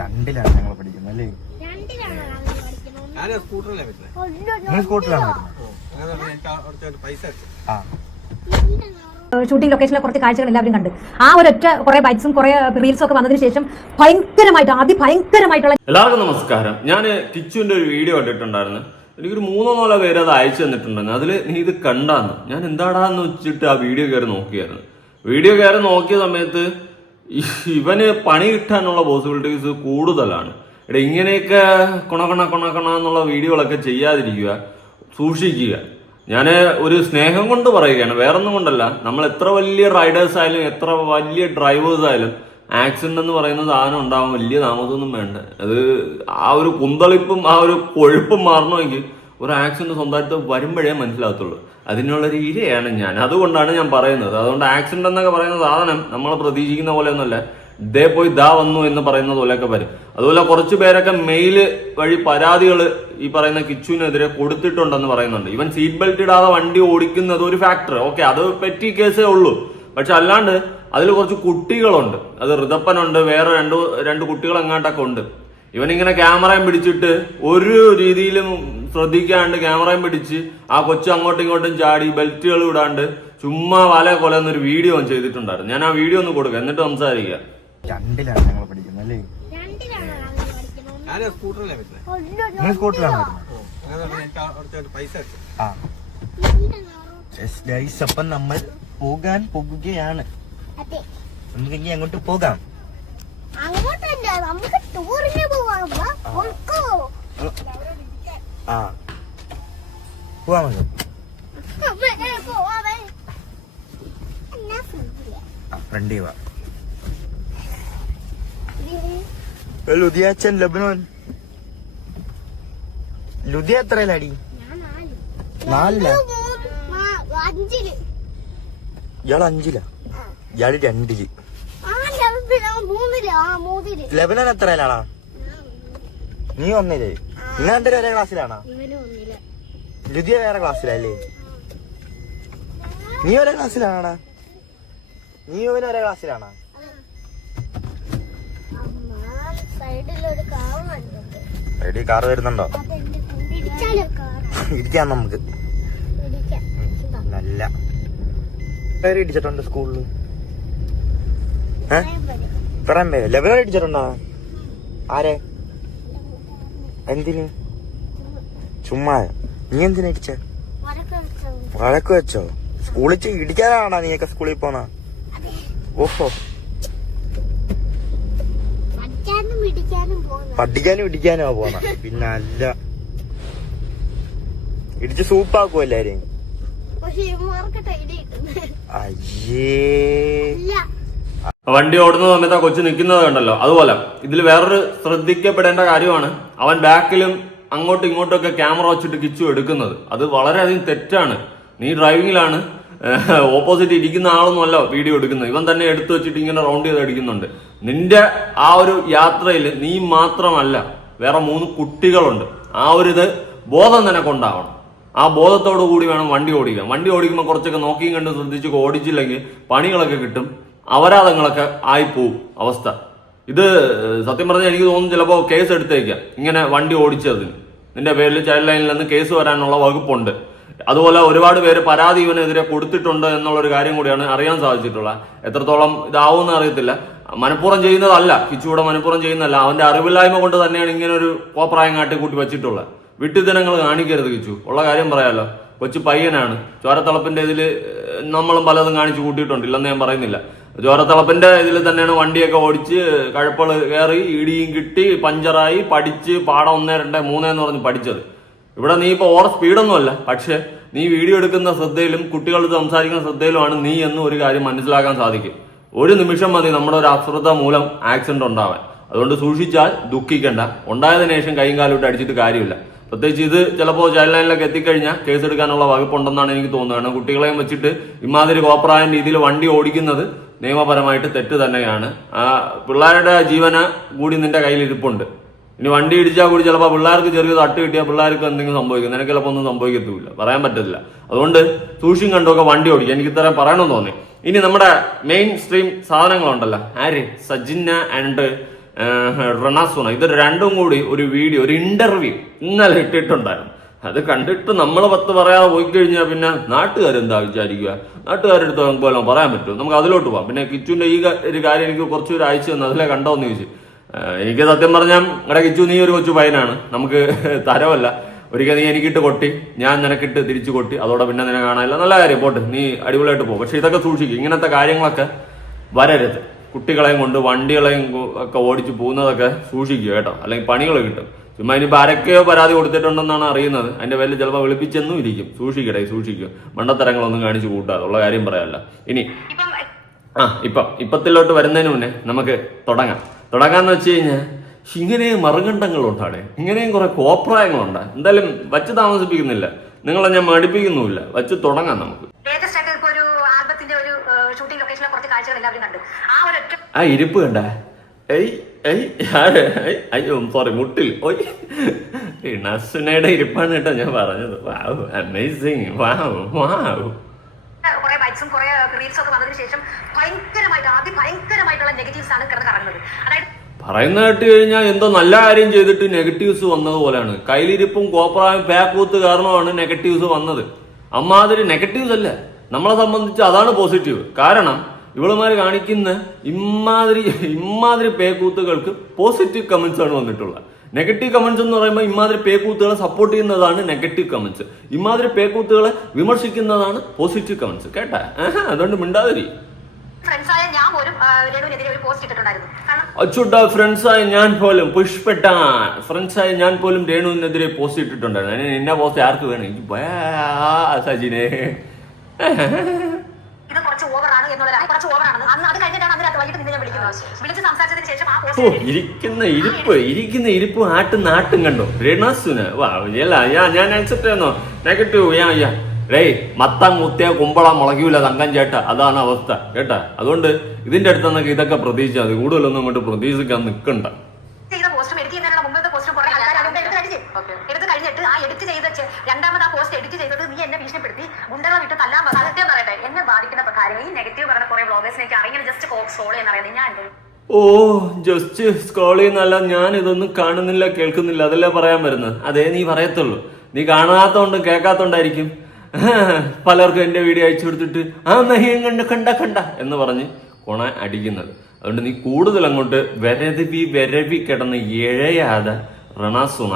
രണ്ടിലാണ് ഞങ്ങൾ പഠിക്കുന്നത് അല്ലേ? സ്കൂട്ടറിലാണ് ഷൂട്ടിംഗ് ലൊക്കേഷനിലെ കുറച്ച് കാഴ്ചകൾ എല്ലാവരും കണ്ട് ആ ഒരൊറ്റ കുറെ ബൈക്സും കുറെ റീൽസും ഒക്കെ വന്നതിന് ശേഷം ഭയങ്കരമായിട്ട് അതിഭയങ്കരമായിട്ടുള്ള. എല്ലാവർക്കും നമസ്കാരം. ഞാൻ കിച്ചുവിന്റെ ഒരു വീഡിയോ കണ്ടിട്ടുണ്ടായിരുന്നു. എനിക്കൊരു 3-4 പേര് അത് അയച്ചു തന്നിട്ടുണ്ടായിരുന്നു. അതിൽ നീ ഇത് കണ്ടാന്ന് ഞാൻ എന്താടാന്ന് വെച്ചിട്ട് ആ വീഡിയോ കയറി നോക്കിയായിരുന്നു. വീഡിയോ കയറി നോക്കിയ സമയത്ത് ഇവന് പണി കിട്ടാനുള്ള പോസിബിലിറ്റീസ് കൂടുതലാണ്. ഇങ്ങനെയൊക്കെ കൊണ എന്നുള്ള വീഡിയോകളൊക്കെ ചെയ്യാതിരിക്കുക, സൂക്ഷിക്കുക. ഞാൻ ഒരു സ്നേഹം കൊണ്ട് പറയുകയാണ്, വേറൊന്നും കൊണ്ടല്ല. നമ്മൾ എത്ര വലിയ റൈഡേഴ്സ് ആയാലും എത്ര വലിയ ഡ്രൈവേഴ്സ് ആയാലും ആക്സിഡന്റ് എന്ന് പറയുന്ന സാധനം ഉണ്ടാവാൻ വലിയ താമസമൊന്നും വേണ്ട. അത് ആ ഒരു കുന്തളിപ്പും ആ ഒരു കൊഴുപ്പും മാറണമെങ്കിൽ ഒരു ആക്സിഡന്റ് സ്വന്തമായിട്ട് വരുമ്പോഴേ മനസ്സിലാകത്തുള്ളൂ. അതിനുള്ളൊരു ഇരയാണ് ഞാൻ. അതുകൊണ്ടാണ് ഞാൻ പറയുന്നത്. അതുകൊണ്ട് ആക്സിഡന്റ് എന്നൊക്കെ പറയുന്ന സാധനം നമ്മൾ പ്രതീക്ഷിക്കുന്ന പോലെ ഒന്നുമല്ല. ഇതേ പോയി ദാ വന്നു എന്ന് പറയുന്നത് പോലെയൊക്കെ വരും. അതുപോലെ കുറച്ചു പേരൊക്കെ മെയില് വഴി പരാതികൾ ഈ പറയുന്ന കിച്ചുവിനെതിരെ കൊടുത്തിട്ടുണ്ടെന്ന് പറയുന്നുണ്ട്. ഇവൻ സീറ്റ് ബെൽറ്റ് ഇടാതെ വണ്ടി ഓടിക്കുന്നത് ഒരു ഫാക്ടർ, ഓക്കെ, അത് പെറ്റി കേസേ ഉള്ളൂ. പക്ഷെ അല്ലാണ്ട് അതിൽ കുറച്ച് കുട്ടികളുണ്ട്. അത് ഋതപ്പനുണ്ട്, വേറെ രണ്ട് കുട്ടികൾ എങ്ങാണ്ടൊക്കെ ഉണ്ട്. ഇവനിങ്ങനെ ക്യാമറയും പിടിച്ചിട്ട് ഒരു രീതിയിലും ശ്രദ്ധിക്കാണ്ട് ക്യാമറയും പിടിച്ച് ആ കൊച്ചു അങ്ങോട്ടും ഇങ്ങോട്ടും ചാടി ബെൽറ്റുകൾ ഇടാണ്ട് ചുമ്മാ വല കൊലന്നൊരു വീഡിയോ അവൻ ചെയ്തിട്ടുണ്ടായിരുന്നു. ഞാൻ ആ വീഡിയോ ഒന്ന് കൊടുക്കാം, എന്നിട്ട് സംസാരിക്കുക. രണ്ടിലാണ് ഞങ്ങൾ പഠിക്കുന്നത് അല്ലേ? സ്കൂട്ടറിലാണ് അപ്പം നമ്മൾ പോകാൻ പോകുകയാണ്. നമുക്കെങ്കിൽ അങ്ങോട്ട് പോകാം. ആ പോവാ. ഫ്രണ്ട് വാ. ലുധിയാച്ചൻ ലബനോൻ. ലുധിയ എത്രയിലടി? 4 ഇയാള് 5 ഇയാള് 2 ലബനൻ എത്രയിലാണാ? നീ 1 നിങ്ങൾ രണ്ടുപേരും ഒരേ ക്ലാസ്സിലാണോ? ലുധിയ വേറെ ക്ലാസ്സിലല്ലേ? നീ ഒരേ ക്ലാസ്സിലാണാ? നീ ഇവന് ഒരേ ക്ലാസ്സിലാണോ? കാറ് വരുന്നുണ്ടോ? ഇരിക്കാം നമുക്ക്. നല്ല പേര് ഇടിച്ചിട്ടുണ്ട് സ്കൂളില്. പറയാൻ പേര് ലെവൽ ഇടിച്ചിട്ടുണ്ടോ? ആരെ? എന്തിന്? ചുമ്മാ. നീ എന്തിനാ ഇടിച്ച? വഴക്ക് വെച്ചോ? സ്കൂളിൽ ഇടിക്കാനാണോ നീയൊക്കെ സ്കൂളിൽ പോന്ന? ഓഹോ, പഠിക്കാനും ഇടിക്കാനോ പോന്ന? പിന്നെ അല്ല, ഇടിച്ച് സൂപ്പാക്കും എല്ലാരെയും. വണ്ടി ഓടുന്ന സമയത്ത് ആ കൊച്ചു നിൽക്കുന്നത് കണ്ടല്ലോ, അതുപോലെ ഇതിൽ വേറൊരു ശ്രദ്ധിക്കപ്പെടേണ്ട കാര്യമാണ്. അവൻ ബാക്കിലും അങ്ങോട്ടും ഇങ്ങോട്ടും ഒക്കെ ക്യാമറ വെച്ചിട്ട് കിച്ചു എടുക്കുന്നത്. അത് വളരെയധികം തെറ്റാണ്. നീ ഡ്രൈവിംഗിലാണ്, ഓപ്പോസിറ്റ് ഇരിക്കുന്ന ആളൊന്നുമല്ല വീഡിയോ എടുക്കുന്നത്. ഇവൻ തന്നെ എടുത്തു വെച്ചിട്ട് ഇങ്ങനെ റൗണ്ട് ചെയ്ത് അടിക്കുന്നുണ്ട്. നിന്റെ ആ ഒരു യാത്രയിൽ നീ മാത്രമല്ല, വേറെ 3 കുട്ടികളുണ്ട്. ആ ഒരു ഇത് ബോധം നിനക്കുണ്ടാവണം. ആ ബോധത്തോടു കൂടി വേണം വണ്ടി ഓടിക്കാൻ. വണ്ടി ഓടിക്കുമ്പോൾ കുറച്ചൊക്കെ നോക്കിയും കണ്ട് ശ്രദ്ധിച്ച് ഓടിച്ചില്ലെങ്കിൽ പണികളൊക്കെ കിട്ടും, അപരാധങ്ങളൊക്കെ ആയിപ്പോവും അവസ്ഥ. ഇത് സത്യം പറഞ്ഞാൽ എനിക്ക് തോന്നുന്നു ചിലപ്പോൾ കേസ് എടുത്തേക്കാം. ഇങ്ങനെ വണ്ടി ഓടിച്ചതിന് നിന്റെ പേരിൽ ചൈൽഡ് ലൈനിൽ നിന്ന് കേസ് വരാനുള്ള വകുപ്പുണ്ട്. അതുപോലെ ഒരുപാട് പേര് പരാതി ഇവനെതിരെ കൊടുത്തിട്ടുണ്ട് എന്നുള്ളൊരു കാര്യം കൂടിയാണ് അറിയാൻ സാധിച്ചിട്ടുള്ളത്. എത്രത്തോളം ഇതാവുമെന്ന് അറിയത്തില്ല. മനഃപൂർവ്വം ചെയ്യുന്നതല്ല, കിച്ചുവിടെ മനഃപൂർവ്വം ചെയ്യുന്നതല്ല. അവന്റെ അറിവില്ലായ്മ കൊണ്ട് തന്നെയാണ് ഇങ്ങനെ ഒരു കോപ്രായം കാട്ടിക്കൂട്ടി വെച്ചിട്ടുള്ളത്. വിട്ടുദിനങ്ങൾ കാണിക്കരുത് കിച്ചു, ഉള്ള കാര്യം പറയാലോ. കൊച്ചു പയ്യനാണ്. ചോരത്തിളപ്പിന്റെ ഇതിൽ നമ്മളും പലതും കാണിച്ചു കൂട്ടിയിട്ടുണ്ട്, ഇല്ലെന്ന് ഞാൻ പറയുന്നില്ല. ചോരത്തിളപ്പിന്റെ ഇതിൽ തന്നെയാണ് വണ്ടിയൊക്കെ ഓടിച്ച് കഴപ്പള് കയറി ഇടിയും കിട്ടി പഞ്ചറായി പഠിച്ച് പാഠം 1, 2, 3 എന്ന് പറഞ്ഞ് പഠിച്ചത്. ഇവിടെ നീ ഇപ്പോൾ ഓവർ സ്പീഡൊന്നുമല്ല, പക്ഷെ നീ വീഡിയോ എടുക്കുന്ന ശ്രദ്ധയിലും കുട്ടികളോട് സംസാരിക്കുന്ന ശ്രദ്ധയിലുമാണ് നീ എന്ന് ഒരു കാര്യം മനസ്സിലാക്കാൻ സാധിക്കും. ഒരു നിമിഷം മതി നമ്മുടെ ഒരു അശ്രദ്ധ മൂലം ആക്സിഡന്റ് ഉണ്ടാവാൻ. അതുകൊണ്ട് സൂക്ഷിച്ചാൽ ദുഃഖിക്കണ്ട. ഉണ്ടായതിനു ശേഷം കൈയും കാലും ഇട്ട് അടിച്ചിട്ട് കാര്യമില്ല. പ്രത്യേകിച്ച് ഇത് ചിലപ്പോൾ ചൈൽഡ് ലൈനിലൊക്കെ എത്തിക്കഴിഞ്ഞാൽ കേസെടുക്കാനുള്ള വകുപ്പുണ്ടെന്നാണ് എനിക്ക് തോന്നുന്നത്. കുട്ടികളെയും വെച്ചിട്ട് ഇമാതിരി കോപ്രായ രീതിയിൽ വണ്ടി ഓടിക്കുന്നത് നിയമപരമായിട്ട് തെറ്റ് തന്നെയാണ്. ആ പിള്ളേരുടെ ജീവന കൂടി നിന്റെ കയ്യിൽ ഇരിപ്പുണ്ട്. ഇനി വണ്ടി ഇടിച്ചാൽ കൂടി ചിലപ്പോൾ പിള്ളേർക്ക് ചെറിയ തട്ട് കിട്ടിയാൽ പിള്ളേർക്ക് എന്തെങ്കിലും സംഭവിക്കും, നിനക്ക് ചിലപ്പോൾ ഒന്നും സംഭവിക്കത്തില്ല, പറയാൻ പറ്റത്തില്ല. അതുകൊണ്ട് സൂക്ഷിച്ചും കണ്ടൊക്കെ വണ്ടി ഓടിക്കുക. എനിക്ക് ഇത്രയും പറയണമെന്ന് തോന്നി. ഇനി നമ്മുടെ മെയിൻ സ്ട്രീം സാധനങ്ങളുണ്ടല്ലോ, ആര്? സജിന്ന ആൻഡ് റണാസുന, ഇത് രണ്ടും കൂടി ഒരു വീഡിയോ, ഒരു ഇന്റർവ്യൂ ഇന്നലെ ഇട്ടിട്ടുണ്ടായിരുന്നു. അത് കണ്ടിട്ട് നമ്മൾ 10 പറയാതെ പോയി കഴിഞ്ഞാൽ പിന്നെ നാട്ടുകാരെന്താ വിചാരിക്കുക? നാട്ടുകാരെടുത്ത് നമുക്ക് പറയാൻ പറ്റുമോ? നമുക്ക് അതിലോട്ട് പോകാം. പിന്നെ കിച്ചുവിന്റെ ഈ ഒരു കാര്യം എനിക്ക് കുറച്ചൊരു അയച്ചു തന്നു, അതിലെ കണ്ടോന്ന് ചോദിച്ചു. എനിക്ക് സത്യം പറഞ്ഞാൽ എടാ കിച്ചു, നീ ഒരു കൊച്ചു പയ്യനാണ്, നമുക്ക് തരമല്ല. ഒരിക്കൽ നീ എനിക്കിട്ട് കൊട്ടി, ഞാൻ നിനക്കിട്ട് തിരിച്ചു കൊട്ടി, അതോടെ പിന്നെ നിന്നെ കാണാനില്ല. നല്ല കാര്യം, പോട്ട്, നീ അടിപൊളിയായിട്ട് പോകും. പക്ഷെ ഇതൊക്കെ സൂക്ഷിക്കും, ഇങ്ങനത്തെ കാര്യങ്ങളൊക്കെ വരരുത്. കുട്ടികളെയും കൊണ്ട് വണ്ടികളെയും ഒക്കെ ഓടിച്ച് പോകുന്നതൊക്കെ സൂക്ഷിക്കുക കേട്ടോ, അല്ലെങ്കിൽ പണികൾ കിട്ടും. ചുമ്മാ ഇനിയിപ്പോൾ ആരൊക്കെയോ പരാതി കൊടുത്തിട്ടുണ്ടെന്നാണ് അറിയുന്നത്. അതിന്റെ പേരിൽ ചിലപ്പോൾ വിളിപ്പിച്ചെന്നും ഇരിക്കും. സൂക്ഷിക്കട്ടെ, സൂക്ഷിക്കുക. മണ്ടത്തരങ്ങളൊന്നും കാണിച്ചു കൂട്ടാതെ ഉള്ള കാര്യം പറയാമല്ല. ഇനി ഇപ്പത്തിലോട്ട് വരുന്നതിന് മുന്നേ നമുക്ക് തുടങ്ങാന്ന് വെച്ച് കഴിഞ്ഞാൽ ഇങ്ങനെയും മറുകണ്ഠങ്ങളുണ്ടാടെ, ഇങ്ങനെയും കുറെ കോപ്രായങ്ങളുണ്ട്. എന്തായാലും വച്ച് താമസിപ്പിക്കുന്നില്ല, നിങ്ങളെ ഞാൻ മടിപ്പിക്കുന്നുമില്ല, വച്ച് തുടങ്ങാം നമുക്ക്. ആ ഇരിപ്പ് കണ്ട, അയ്യോ സോറി, മുട്ടിൽ നസുനയുടെ ഇരിപ്പാണ് കേട്ടോ ഞാൻ പറഞ്ഞത്. വാവ്, അമേസിങ്, വാവ് വാവ്. കുറെ ബൈറ്റ്സും കുറെ റീൽസും ഒക്കെ വന്നതിന് ശേഷം ഭയങ്കരമായിട്ടുള്ള നെഗറ്റീവ്സ് ആണ് കിടന്ന് കറങ്ങുന്നത്. അതായത് പറയുന്ന കേട്ട് കഴിഞ്ഞാൽ എന്തോ നല്ല കാര്യം ചെയ്തിട്ട് നെഗറ്റീവ്സ് വന്നതുപോലെയാണ്. കയ്യിലിരിപ്പും കോപ്രായും പാക്കൂത്ത് കാരണമാണ് നെഗറ്റീവ്സ് വന്നത്. അമ്മാതിരി നെഗറ്റീവ്സ് അല്ല, നമ്മളെ സംബന്ധിച്ച് അതാണ് പോസിറ്റീവ്. കാരണം ഇവളുമാര് കാണിക്കുന്ന ഇമാതിരി പേക്കൂത്തുകൾക്ക് പോസിറ്റീവ് കമന്റ്സ് ആണ് വന്നിട്ടുള്ളത്. നെഗറ്റീവ് കമന്റ്സ് എന്ന് പറയുമ്പോൾ ഇമാതിരി പേക്കൂത്തുകളെ സപ്പോർട്ട് ചെയ്യുന്നതാണ് നെഗറ്റീവ് കമന്റ്സ്, ഇമാതിരി പേക്കൂത്തുകളെ വിമർശിക്കുന്നതാണ് പോസിറ്റീവ് കമന്റ്സ്. കേട്ടാ, അതുകൊണ്ട് മിണ്ടാതിരി. അച്ചുട്ട, ഫ്രണ്ട്സായ ഞാൻ പോലും പുഷ്പെട്ട ഫ്രണ്ട്സായ ഞാൻ പോലും രേണുവിനെതിരെ പോസ്റ്റ് ഇട്ടിട്ടുണ്ടായിരുന്നു. എന്നെ പോസ്റ്റ് ആർക്ക് വേണം? സജിനെ ഇരിക്കുന്ന ഇരിപ്പ് നാട്ടും കണ്ടോ രേണാസുന. ഞാൻ ആക്സെപ്റ്റ് ചെയ്യുന്നോ നെഗറ്റീവ്? മത്തം കുത്തിയ കുമ്പള മുളകൂല തങ്കം ചേട്ട, അതാണ് അവസ്ഥ കേട്ടാ. അതുകൊണ്ട് ഇതിന്റെ അടുത്ത് ഇതൊക്കെ പ്രതീക്ഷിച്ചാൽ മതി, കൂടുതലൊന്നും അങ്ങോട്ട് പ്രതീക്ഷിക്കാൻ നിൽക്കണ്ട. രണ്ടാമത് ആ പോസ്റ്റ് എഡിറ്റ് ചെയ്തത് നീ എന്നെ ഭീഷണിപ്പെടുത്തി ഗുണ്ടകളെ വിട്ട് തല്ലാൻ സത്യം പറയട്ടെ, എന്നെ ബാധിക്കുന്ന കാര്യം ഈ നെഗറ്റീവ് പറഞ്ഞ കുറെ ബ്ലോഗേഴ്സിനെ എനിക്ക് അറിയാൻ ജസ്റ്റ് സ്ക്രോൾ ചെയ്യാൻ ഞാൻ ജസ്റ്റ് സ്ക്രോൾ ചെയ്യുന്നല്ല, ഞാൻ ഇതൊന്നും കാണുന്നില്ല കേൾക്കുന്നില്ല, അതല്ലേ പറയാൻ വരുന്നത്. അതേ നീ പറയത്തുള്ളൂ, നീ കാണാത്തോണ്ടും കേൾക്കാത്തോണ്ടായിരിക്കും പലർക്കും എന്റെ വീഡിയോ അയച്ചു കൊടുത്തിട്ട് കണ്ട എന്ന് പറഞ്ഞ് കൊണ അടിക്കുന്നത്. അതുകൊണ്ട് നീ കൂടുതൽ അങ്ങോട്ട് വരവി കിടന്ന് ഇഴയാതെ റണാസുണ,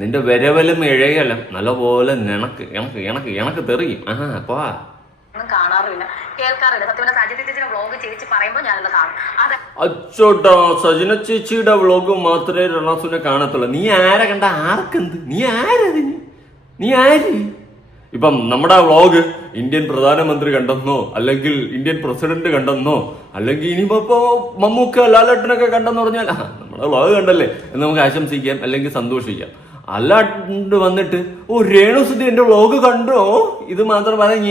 നിന്റെ വരവലും ഇഴയലും നല്ലപോലെ എനക്ക് തെറിയും. അപ്പൊ കാണാറില്ല, കേൾക്കാറില്ല. സത്യം വ്ലോഗ് ചേച്ചി പറയുമ്പോൾ ഞാനത് കാണും. അച്ചോട്ടോ, സജിന ചേച്ചിയുടെ വ്ലോഗ് മാത്രമേ റണാസുനെ കാണത്തുള്ളൂ. നീ ആരെ കണ്ട ആർക്കെന്ത്? നീ ആര്? ഇപ്പം നമ്മുടെ വ്ളോഗ് ഇന്ത്യൻ പ്രധാനമന്ത്രി കണ്ടെന്നോ, അല്ലെങ്കിൽ ഇന്ത്യൻ പ്രസിഡന്റ് കണ്ടെന്നോ, അല്ലെങ്കിൽ ഇനിയിപ്പോ മമ്മൂക്ക ലാലേട്ടനൊക്കെ കണ്ടെന്ന് പറഞ്ഞാൽ നമ്മുടെ വ്ളോഗ് കണ്ടല്ലേ എന്ന് നമുക്ക് ആശംസിക്കാം, അല്ലെങ്കിൽ സന്തോഷിക്കാം. അല്ലാണ്ട് വന്നിട്ട് രേണുസുതി എന്റെ വ്ളോഗ് കണ്ടോ, ഇത് മാത്രം പറയാൻ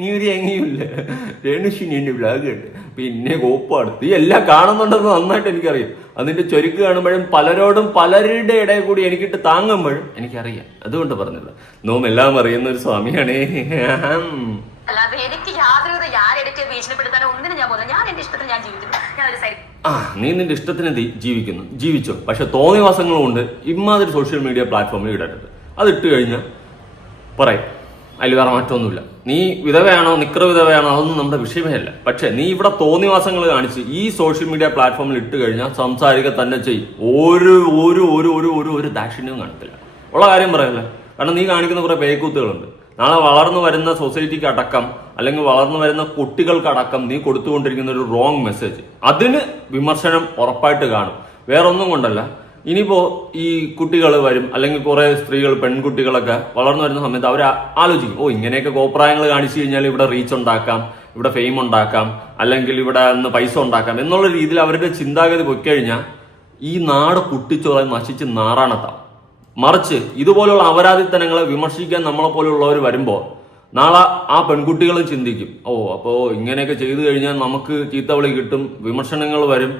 നീ ഒരു എങ്ങനെയില്ല, രേണുസുനി എന്റെ വ്ളോഗ് കണ്ട് പിന്നെ കോപ്പാണ്. നീ എല്ലാം കാണുന്നുണ്ടെന്ന് നന്നായിട്ട് എനിക്കറിയാം. അതിന്റെ ചൊരുക്ക് കാണുമ്പോഴും പലരോടും പലരുടെ ഇടയിൽ കൂടി എനിക്കിട്ട് താങ്ങുമ്പോഴും എനിക്കറിയാം. അതുകൊണ്ട് പറഞ്ഞത് നോം എല്ലാം അറിയുന്ന ഒരു സ്വാമിയാണേ. എനിക്ക് യാതൊരു ഭീഷണിപ്പെടുത്താനോ ഒന്നിനും ഞാൻ പോകുന്നത്. ഞാൻ എന്റെ ഇഷ്ടത്തിന് ഞാൻ ജീവിക്കുന്നു. നീ നിന്റെ ഇഷ്ടത്തിന് ജീവിച്ചോ. പക്ഷെ തോന്നിവാസങ്ങളും കൊണ്ട് ഇമാതിരി സോഷ്യൽ മീഡിയ പ്ലാറ്റ്ഫോമിൽ ഇടരുത്. അതിട്ട് കഴിഞ്ഞാൽ പറയും, അതിൽ വേറെ മാറ്റമൊന്നുമില്ല. നീ വിധവയാണോ നിക്ര വിധവയാണോ അതൊന്നും നമ്മുടെ വിഷയമേ അല്ല. പക്ഷെ നീ ഇവിടെ തോന്നിവാസങ്ങൾ കാണിച്ച് ഈ സോഷ്യൽ മീഡിയ പ്ലാറ്റ്ഫോമിൽ ഇട്ട് കഴിഞ്ഞാൽ സംസാരിക്കുക തന്നെ ചെയ്യും. ഒരു ദാക്ഷിണ്യവും കാണത്തില്ല. ഉള്ള കാര്യം പറയല്ല. കാരണം നീ കാണിക്കുന്ന കുറെ പേക്കൂത്തുകളുണ്ട്. നാളെ വളർന്നു വരുന്ന സൊസൈറ്റിക്ക് അടക്കം, അല്ലെങ്കിൽ വളർന്നു വരുന്ന കുട്ടികൾക്കടക്കം നീ കൊടുത്തുകൊണ്ടിരിക്കുന്ന ഒരു റോങ് മെസ്സേജ്, അതിന് വിമർശനം ഉറപ്പായിട്ട് കാണും. വേറൊന്നും കൊണ്ടല്ല. ഇനിയിപ്പോ ഈ കുട്ടികൾ വരും, അല്ലെങ്കിൽ കുറെ സ്ത്രീകൾ പെൺകുട്ടികളൊക്കെ വളർന്നു വരുന്ന സമയത്ത് അവർ ആലോചിക്കും, ഇങ്ങനെയൊക്കെ കോപ്രായങ്ങൾ കാണിച്ചു കഴിഞ്ഞാൽ ഇവിടെ റീച്ച് ഉണ്ടാക്കാം, ഇവിടെ ഫെയിം ഉണ്ടാക്കാം, അല്ലെങ്കിൽ ഇവിടെ നിന്ന് പൈസ ഉണ്ടാക്കാം എന്നുള്ള രീതിയിൽ അവരുടെ ചിന്താഗതി പൊയ്ക്കഴിഞ്ഞാൽ ഈ നാട് കുട്ടിച്ചോറായി നശിച്ച് നാറാണത്താവും. മറിച്ച് ഇതുപോലുള്ള അപരാധിത്തനങ്ങളെ വിമർശിക്കാൻ നമ്മളെ പോലുള്ളവർ വരുമ്പോൾ നാളെ ആ പെൺകുട്ടികളും ചിന്തിക്കും, അപ്പോ ഇങ്ങനെയൊക്കെ ചെയ്തു കഴിഞ്ഞാൽ നമുക്ക് ചീത്തവിളി കിട്ടും, വിമർശനങ്ങൾ വരും,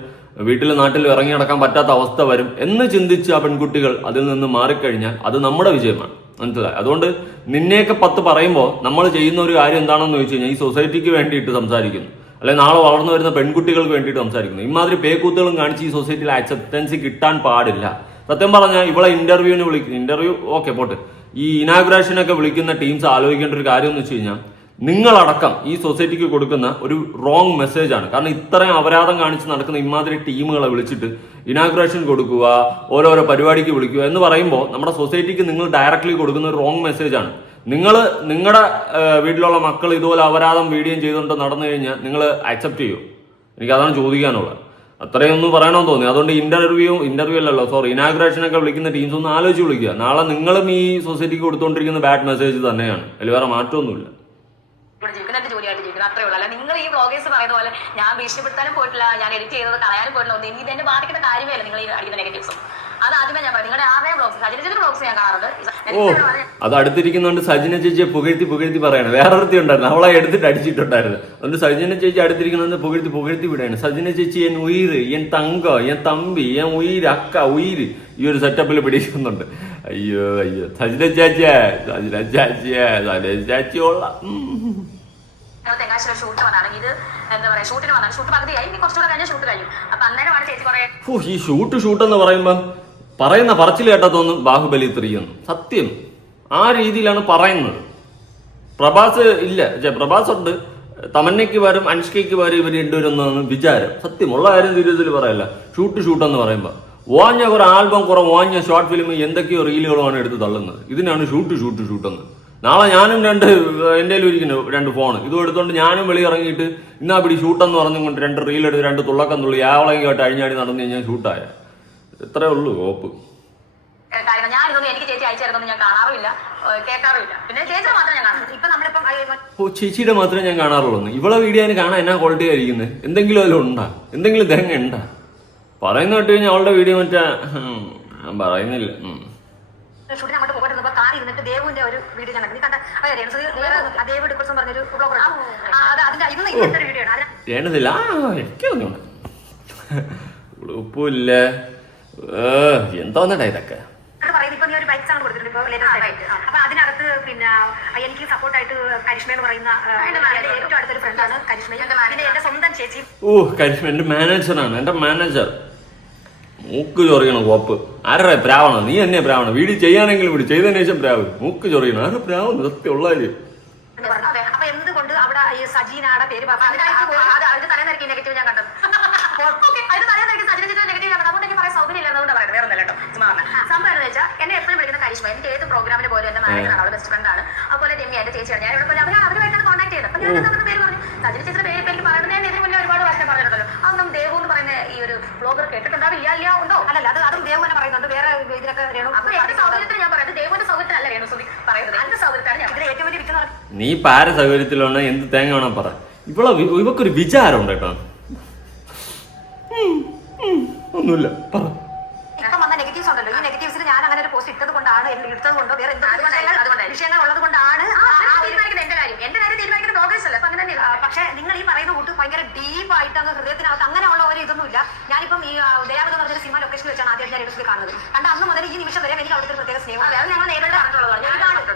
വീട്ടിൽ നാട്ടിൽ ഇറങ്ങി നടക്കാൻ പറ്റാത്ത അവസ്ഥ വരും എന്ന് ചിന്തിച്ച് ആ പെൺകുട്ടികൾ അതിൽ നിന്ന് മാറിക്കഴിഞ്ഞാൽ അത് നമ്മുടെ വിജയമാണ്. മനസ്സിലായി? അതുകൊണ്ട് നിന്നെയൊക്കെ 10 പറയുമ്പോൾ നമ്മൾ ചെയ്യുന്ന ഒരു കാര്യം എന്താണെന്ന് ചോദിച്ചു കഴിഞ്ഞാൽ ഈ സൊസൈറ്റിക്ക് വേണ്ടിയിട്ട് സംസാരിക്കുന്നു, അല്ലെങ്കിൽ നാളെ വളർന്നു വരുന്ന പെൺകുട്ടികൾക്ക് വേണ്ടിയിട്ട് സംസാരിക്കുന്നു. ഇമാതിരി പേക്കൂത്തുകളും കാണിച്ച് ഈ സൊസൈറ്റിയിൽ ആക്സെപ്റ്റൻസ് കിട്ടാൻ പാടില്ല. സത്യം പറഞ്ഞാൽ ഇവളെ ഇന്റർവ്യൂ ഓക്കെ പോട്ട്, ഈ ഇനാഗുറേഷനൊക്കെ വിളിക്കുന്ന ടീംസ് ആലോചിക്കേണ്ട ഒരു കാര്യം എന്ന് വെച്ച് കഴിഞ്ഞാൽ നിങ്ങളടക്കം ഈ സൊസൈറ്റിക്ക് കൊടുക്കുന്ന ഒരു റോങ് മെസ്സേജ് ആണ്. കാരണം ഇത്രയും അപരാധം കാണിച്ച് നടക്കുന്ന ഇമാതിരി ടീമുകളെ വിളിച്ചിട്ട് ഇനാഗുറേഷൻ കൊടുക്കുക, ഓരോരോ പരിപാടിക്ക് വിളിക്കുക എന്ന് പറയുമ്പോൾ നമ്മുടെ സൊസൈറ്റിക്ക് നിങ്ങൾ ഡയറക്ട്ലി കൊടുക്കുന്ന ഒരു റോങ് മെസ്സേജ് ആണ്. നിങ്ങളുടെ വീട്ടിലുള്ള മക്കൾ ഇതുപോലെ അപരാധം വീഡിയോ ചെയ്തുകൊണ്ട് നടന്നു കഴിഞ്ഞാൽ നിങ്ങൾ അക്സെപ്റ്റ് ചെയ്യും? എനിക്കതാണ് ചോദിക്കാനുള്ളത്. അത്രയൊന്നും പറയണമെന്ന് തോന്നി. അതുകൊണ്ട് ഇന്റർവ്യൂ അല്ലല്ലോ ഇനാഗുറേഷനൊക്കെ വിളിക്കുന്ന ടീംസ് ഒന്ന് ആലോചിച്ച് വിളിക്കുക. നാളെ നിങ്ങളും ഈ സൊസൈറ്റിക്ക് കൊടുത്തുകൊണ്ടിരിക്കുന്ന ബാഡ് മെസ്സേജ് തന്നെയാണ്. അതിൽ വേറെ മാറ്റമൊന്നുമില്ല. ജീവിക്കുന്ന ജോലിയായിട്ട് ജീവിക്കുന്നത് അത്രേ ഉള്ളൂ. അല്ല നിങ്ങൾ ഈ വ്ളോഗേഴ്സ് പറയുന്ന പോലെ ഞാൻ ഭീഷണിപ്പെടുത്താനും പോയിട്ടില്ല, ഞാൻ എഡിറ്റ് ചെയ്തത് കളയാനും പോയിട്ടില്ല. ഒന്നും ഇത് എന്നെ ബാധിക്കുന്ന കാര്യമേ അല്ല നിങ്ങൾ ഈ അടിക്കുന്ന നെഗറ്റീവ്സും. അത് ആദ്യമേ ഞാൻ പറയും, നിങ്ങളുടെ ആരുടെ വ്ളോഗ്സ് സജിന വ്ളോഗ്സ് ഞാൻ കാണാറുണ്ട്. അത് അടുത്തിരിക്കുന്നതുകൊണ്ട് സജിന ചേച്ചിയെ പുകഴ്ത്തി പറയാണ്. വേറൊരുത്തി ഉണ്ടായിരുന്നു, അവളെ എടുത്തിട്ട് അടിച്ചിട്ടുണ്ടായിരുന്നു. അതുകൊണ്ട് സജിന ചേച്ചി അടുത്തിരിക്കുന്നത് പുകഴ്ത്തി വിടാണ്. സജിന ചേച്ചി എൻ ഉയിര്, എൻ തങ്ക, എൻ തമ്പി, എൻ ഉയിര്, അക്ക ഉയിര് ഈ ഒരു സെറ്റപ്പിൽ പിടിക്കുന്നുണ്ട്. അയ്യോ സജിന ചേച്ചിയോള തെങ്കാശ്ശേരി ഷൂട്ട് വന്നാണ്. ഇത് എന്താ പറയാ, ഷൂട്ടിന് വന്നാണ്. ഷൂട്ട് പകുതിയായി, ഇനി കുറച്ചുകൂടെ കഴിഞ്ഞാൽ ഷൂട്ട് കഴിയും. അപ്പൊ അന്നേരമാണ് ചേച്ചി കുറെ ഈ ഷൂട്ട് എന്ന് പറയുമ്പോൾ പറയുന്ന പറച്ചിൽ കേട്ടതൊന്നും ബാഹുബലി 3 എന്ന്. സത്യം ആ രീതിയിലാണ് പറയുന്നത്. പ്രഭാസ് ഉണ്ട്, തമന്നയ്ക്ക് വരും, അനുഷ്കയ്ക്ക് വരും, ഇവർ രണ്ടുപേരൊന്നാണ് വിചാരം. സത്യമുള്ള കാര്യം സീരിയസിൽ പറയല്ല. ഷൂട്ട് എന്ന് പറയുമ്പോൾ ഓഞ്ഞ കുറെ ആൽബം, കുറെ ഓഞ്ഞ ഷോർട്ട് ഫിലിം, എന്തൊക്കെയോ റീലുകളുമാണ് എടുത്ത് തള്ളുന്നത്. ഇതിനാണ് ഷൂട്ട് എന്ന്. നാളെ ഞാനും എൻ്റെ ഇരിക്കുന്നു 2 ഫോൺ ഇതും എടുത്തോണ്ട് ഞാനും വെളിയിറങ്ങിയിട്ട് ഇന്നാ പിടി ഷൂട്ടെന്ന് പറഞ്ഞുകൊണ്ട് 2 റീലെടുത്ത് 2 തുള്ളക്കം തുള്ളി ആവളെങ്കിട്ട് അഴിഞ്ഞാടി നടന്നു കഴിഞ്ഞാൽ ഷൂട്ടായ. ഇത്രേ ഉള്ളൂ കോപ്പ്. ഞാൻ ഇതൊന്നും എനിക്ക് ചേച്ചി അയച്ചായിരുന്നു ഞാൻ കാണാറില്ല, കേൾക്കാറില്ല. പിന്നെ ചേച്ചിയുടെ മാത്രമേ ഞാൻ കാണുന്നു. ഇപ്പൊ നമ്മളിപ്പം ചേച്ചിയുടെ മാത്രമേ ഞാൻ കാണാറുള്ളൂ. ഇവളെ വീഡിയോ കാണാൻ എന്നാ ക്വാളിറ്റി ആയിരിക്കുന്നത്? എന്തെങ്കിലും അതിൽ ഉണ്ടാ, എന്തെങ്കിലും തേങ്ങ ഉണ്ടാ? പറയുന്ന കേട്ട് കഴിഞ്ഞാൽ അവളുടെ വീഡിയോ മറ്റേ ഞാൻ പറയുന്നില്ല. ഷൂട്ടിന് അങ്ങോട്ട് പോയിട്ട് കാർ ഇരുന്നിട്ട് ദേവുവിന്റെ ഒരു വീഡിയോ ഞാൻ കണ്ടു. ദേവ് ഡിക്കോൾസൺ പറഞ്ഞൊരു ബ്ലോഗർ, അതിന്റെ ഇന്ന് ഇന്നത്തെ ഒരു വീഡിയോ ആണ്. എനിക്കൊന്നും ഉപ്പില്ല എന്തോന്നടാ ഇതൊക്കെ. ഇപ്പൊ നീ ഒരു ബൈക്ക് സാധനം കൊടുത്തിട്ടുണ്ട്. അപ്പൊ അതിനകത്ത് പിന്നെ എനിക്ക് സപ്പോർട്ടായിട്ട് കരിഷ്മ എന്ന് പറയുന്ന ഏറ്റവും അടുത്തൊരു ഫ്രണ്ടാണ് കരിഷ്മ. പിന്നെ എന്റെ സ്വന്തം ചേച്ചി. കരിഷ്മ എന്റെ മാനേജറാണ്. എന്റെ മാനേജർ മൂക്ക് ചൊറിയണം കോപ്പ്. ആരുടെ പ്രാവണം? നീ എന്നെ പ്രാവണം. വീഡിയോ ചെയ്യാനെങ്കിലും വിടി, ചെയ്തതിനു ശേഷം പ്രാവ്. മൂക്ക് ചൊറിയണം. ആരുടെ പ്രാവണം? സത്യമുള്ള കാര്യം. അപ്പൊ എന്തുകൊണ്ട് അവിടെ ഈ സജീനയുടെ പേര് തലേനിരക്കി നെഗറ്റീവ് ഞാൻ കണ്ടത്. സംഭവം എന്ന് വെച്ചാൽ എന്നെ എപ്പോഴും വിളിക്കുന്ന കരിഷ്മ. എനിക്ക് ഏത് പ്രോഗ്രാമിന് പോലും എന്റെ മാനേജറാണ്, അവളുടെ ബെസ്റ്റ് ഫ്രണ്ടാണ്. അതുപോലെ രമ്യ എന്റെ ചേച്ചിയാണ്. ഞാൻ ഇവിടെ അവരുമായിട്ടാണ് കോൺടാക്ട് ചെയ്തത്. അപ്പൊ ഞാൻ നമ്മുടെ പേര് പറഞ്ഞു, സജിന ചേച്ചിയുടെ പേര് എനിക്ക് പറയുന്നതിന് ഇതിന് മുന്നേ ഒരുപാട് വർഷം പറഞ്ഞിട്ടുണ്ടല്ലോ. അതൊന്നും ദേവു എന്ന് പറയുന്ന ഈ ഒരു ബ്ലോഗർ കേട്ടിട്ടുണ്ടാവില്ല. ഇല്ല ഉണ്ടോ? അല്ലല്ല, അതും ദേവു തന്നെ പറയുന്നുണ്ട്. വേറെ ഇതിനൊക്കെ രേണു. അപ്പൊ എന്റെ സൗകര്യത്തിന് ഞാൻ പറയുന്നത് ദേവുവിന്റെ സൗകര്യത്തിലല്ല രേണു സുധി പറയുന്നത്, എന്റെ സൗകര്യത്താണ്. ഞാൻ ഇതിൽ ഏറ്റവും വലിയ വിറ്റ് പറഞ്ഞു. നീ പാര സൗകര്യത്തിലാണ് എന്ത് തേങ്ങ വേണം പറ. ഇവക്കൊരു വിചാരമുണ്ട് കേട്ടോ. ഒന്നുമില്ല പറ. ഇപ്പം വന്ന നെഗറ്റീവ്സ് ഉണ്ടല്ലോ, ഈ നെഗറ്റീവ്സിൽ ഞാൻ അങ്ങനെ ഒരു പോസ്റ്റ് ഇട്ടത് കൊണ്ടാണ്, ഇട്ടത് കൊണ്ടോ വേറെ വിഷയങ്ങൾ ഉള്ളത് കൊണ്ടാണ് എന്റെ കാര്യം തീരുമാനിക്കുന്ന പ്രോഗ്രസ് അല്ല. അങ്ങനെ പക്ഷെ നിങ്ങൾ ഈ പറയുന്ന കൂട്ട് ഭയങ്കര ഡീപ്പായിട്ട് അങ്ങ് ഹൃദയത്തിനകത്ത് അങ്ങനെയുള്ള ഒരു ഇതൊന്നുമില്ല. ഞാനിപ്പം ഈ ദയാവത് എന്ന് പറഞ്ഞൊരു സിനിമ ലൊക്കേഷനിൽ വെച്ചാണ് ആദ്യം ഞാൻ രേണുസുധി കാണുന്നത്. കണ്ട അന്ന് മുതൽ ഈ നിമിഷം വരെ എനിക്ക് അവിടുത്തെ ഒരു പ്രത്യേക സ്നേഹം. അത് ഞങ്ങൾ നേരിട്ട് അറിഞ്ഞിട്ടുള്ളതാണ്.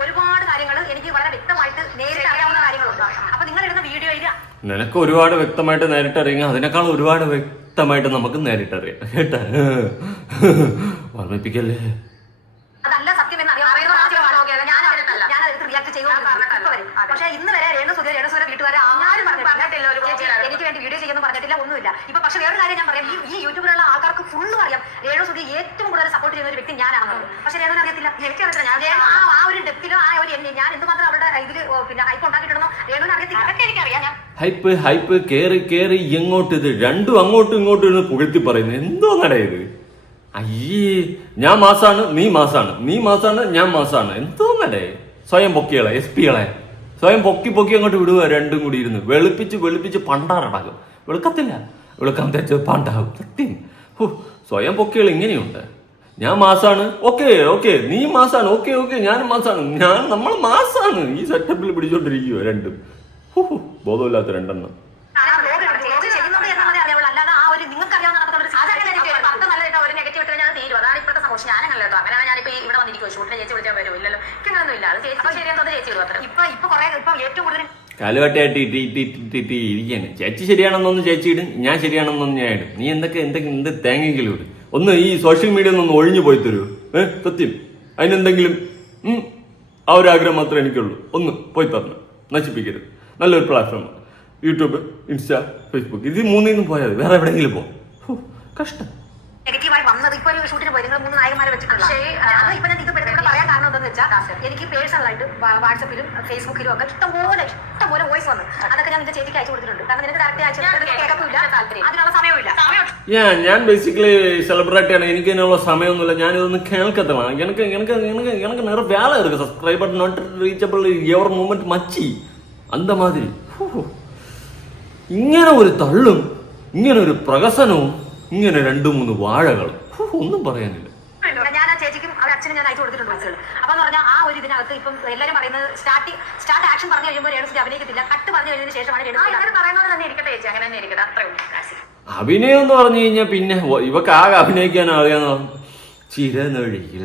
ഒരുപാട് കാര്യങ്ങൾ എനിക്ക് വളരെ വ്യക്തമായിട്ട് നേരിട്ട് അറിയാവുന്ന കാര്യങ്ങളുണ്ട്. അപ്പൊ നിങ്ങൾ ഇടുന്ന വീഡിയോയിൽ നിനക്ക് ഒരുപാട് വ്യക്തമായിട്ട് നേരിട്ടറിയാം, അതിനേക്കാൾ ഒരുപാട് വ്യക്തമായിട്ട് നമുക്ക് നേരിട്ടറിയാം കേട്ടാ. ഓർമ്മിപ്പിക്കല്ലേ. അതല്ല സത്യം എന്ന് അറിയാം. റിയാക്ട് ചെയ്തു. പക്ഷെ ഇന്ന് വരെ രേണുസുധി വീട്ടുകാരെ ആരും പറഞ്ഞിട്ടില്ല, എനിക്ക് വേണ്ടി വീഡിയോ ചെയ്യുന്നു പറഞ്ഞിട്ടില്ല, ഒന്നുമില്ല. ഇപ്പൊ പക്ഷെ വേറൊരു കാര്യം ഞാൻ പറയാം, ഈ യൂട്യൂബിലുള്ള ആൾക്കാർക്ക് ഫുള്ളും അറിയാം രേണുസുധി ഏറ്റവും കൂടുതൽ സപ്പോർട്ട് ചെയ്യുന്ന ഒരു വ്യക്തി ഞാനാണെന്നുള്ളത്. പക്ഷെ രേണുവിന് അറിയത്തില്ല, എനിക്കറിയത്തില്ല. ഞാൻ ആ ഒരു ഡെപ്തിലോ ആ ഒരു ഞാൻ എന്തുമാത്രം അവരുടെ ഇതിൽ പിന്നെ ഹൈപ്പ് ഉണ്ടാക്കിയിടണോ രേണുവിന് അറിയത്തില്ല. അതൊക്കെ എനിക്കറിയാം. ഞാൻ ഹൈപ്പ് കേറി എങ്ങോട്ട് ഇത് രണ്ടും അങ്ങോട്ടും ഇങ്ങോട്ടും ഇരുന്ന് പുകഴ്ത്തി പറയുന്നത് എന്തോ നടയത്. അയ്യേ ഞാൻ മാസാണ്, നീ മാസാണ്, ഞാൻ മാസാണ്. എന്തോ നടേ. സ്വയം പൊക്കികളെ SP-കളെ സ്വയം പൊക്കി അങ്ങോട്ട് വിടുക. രണ്ടും കൂടി ഇരുന്ന് വെളുപ്പിച്ച് പണ്ടാറടക്കും. വെളുക്കാൻ തെറ്റത് പണ്ടാകും. സത്യം. സ്വയം പൊക്കികൾ ഇങ്ങനെയുണ്ട്. ഞാൻ മാസാണ്, ഓക്കെ നീ മാസാണ്, ഓക്കെ ഞാനും മാസാണ്, നമ്മൾ മാസാണ്. ഈ സെറ്റപ്പിൽ പിടിച്ചോണ്ടിരിക്കുക രണ്ടും. ബോധമില്ലാത്ത രണ്ടെണ്ണം. ഞാനല്ലോ അങ്ങനെയാണ് ഞാനിപ്പോ ഇവിടെ വന്നിരിക്കുമോ ഷൂട്ടിനെ ചേച്ചി വിളിച്ചാൽ വരുമോ? ഇല്ലല്ലോ, അങ്ങനെയൊന്നും ഇല്ല. അത് ചേച്ചി ശരിയാണെന്ന് ചേച്ചി വിടും. അത്ര ഇപ്പൊ ഏറ്റവും കൂടുതൽ കാലുവാട്ടയായിട്ട് ഇരിക്കുകയാണ്. ചേച്ചി ശരിയാണെന്നൊന്ന് ചേച്ചി ഇടും, ഞാൻ ശരിയാണെന്നൊന്ന് ഞാൻ ഇടും. നീ എന്ത് തേങ്ങെങ്കിലും ഇടും. ഒന്ന് ഈ സോഷ്യൽ മീഡിയ ഒന്ന് ഒഴിഞ്ഞു പോയി തരൂ. സത്യം അതിനെന്തെങ്കിലും ആ ഒരു ആഗ്രഹം മാത്രമേ എനിക്കുള്ളൂ. ഒന്ന് പോയി തരണം, നശിപ്പിക്കരുത്. നല്ലൊരു പ്ലാറ്റ്ഫോമാണ് യൂട്യൂബ്, ഇൻസ്റ്റാ, ഫേസ്ബുക്ക്. ഇത് മൂന്നിന്നും പോയാൽ വേറെ എവിടെയെങ്കിലും പോകും. കഷ്ടം. നെഗറ്റീവായി വന്നത് ഇപ്പൊ ഒരു ഷൂട്ടിന് പോയി നിങ്ങൾ 3 നായകന്മാരെ വെച്ചിട്ടുള്ള ഇപ്പൊ ഞാൻ ഇത് പറയാൻ കാരണം എന്താണെന്ന് വെച്ചാൽ എനിക്ക് പേഴ്സണലായിട്ട് വാട്സപ്പിലും ഫേസ്ബുക്കിലും ഒക്കെ ഇഷ്ടംപോലെ വോയിസ് വന്നു. അതൊക്കെ ഞാൻ നിന്റെ ചേച്ചിക്ക് അയച്ചു കൊടുത്തിട്ടുണ്ട്. കാരണം നിനക്ക് ഡയറക്റ്റ് അയച്ചു കേൾക്കത്തില്ല, താല്പര്യം അതിനുള്ള സമയമില്ല. ഞാൻ ബേസിക്കലി സെലിബ്രിറ്റി ആണ്. എനിക്ക് അതിനുള്ള സമയമൊന്നുമില്ല. ഞാനിതൊന്നും കേൾക്കത്തില്ല. எனக்கு நிறைய வேலை இருக்கு. Subscriber not reachable ever moment மச்சி அந்த மாதிரி. ഇങ്ങനെ ഒരു തള്ളും, ഇങ്ങനെ ഒരു പ്രകസനവും, ഇങ്ങനെ 2-3 വാഴകളും ഒന്നും പറയാനില്ല. ഞാൻ ആ ചേച്ചിക്കും അച്ഛനും ഞാൻ അയച്ചു കൊടുത്തിട്ടുണ്ട് വോയിസുകൾ. അപ്പൊ എന്ന് പറഞ്ഞാൽ ആ ഒരു ഇതിനകത്ത് ഇപ്പം എല്ലാവരും പറയുന്നത് സ്റ്റാർട്ട് ആക്ഷൻ പറഞ്ഞു കഴിയുമ്പോൾ രേണുസുതി അഭിനയിക്കത്തില്ല, കട്ട് പറഞ്ഞു കഴിഞ്ഞതിന് ശേഷമാണ് പറയുന്നത് തന്നെ ഇരിക്കട്ടെ ചേച്ചി, അങ്ങനെ തന്നെ ഇരിക്കട്ടെ, അത്രേ ഉള്ളൂ. അഭിനയം എന്ന് പറഞ്ഞു കഴിഞ്ഞാൽ പിന്നെ ഇവക്ക് ആകെ അഭിനയിക്കാൻ അറിയാന്നോ. ചിരനൊഴിയിൽ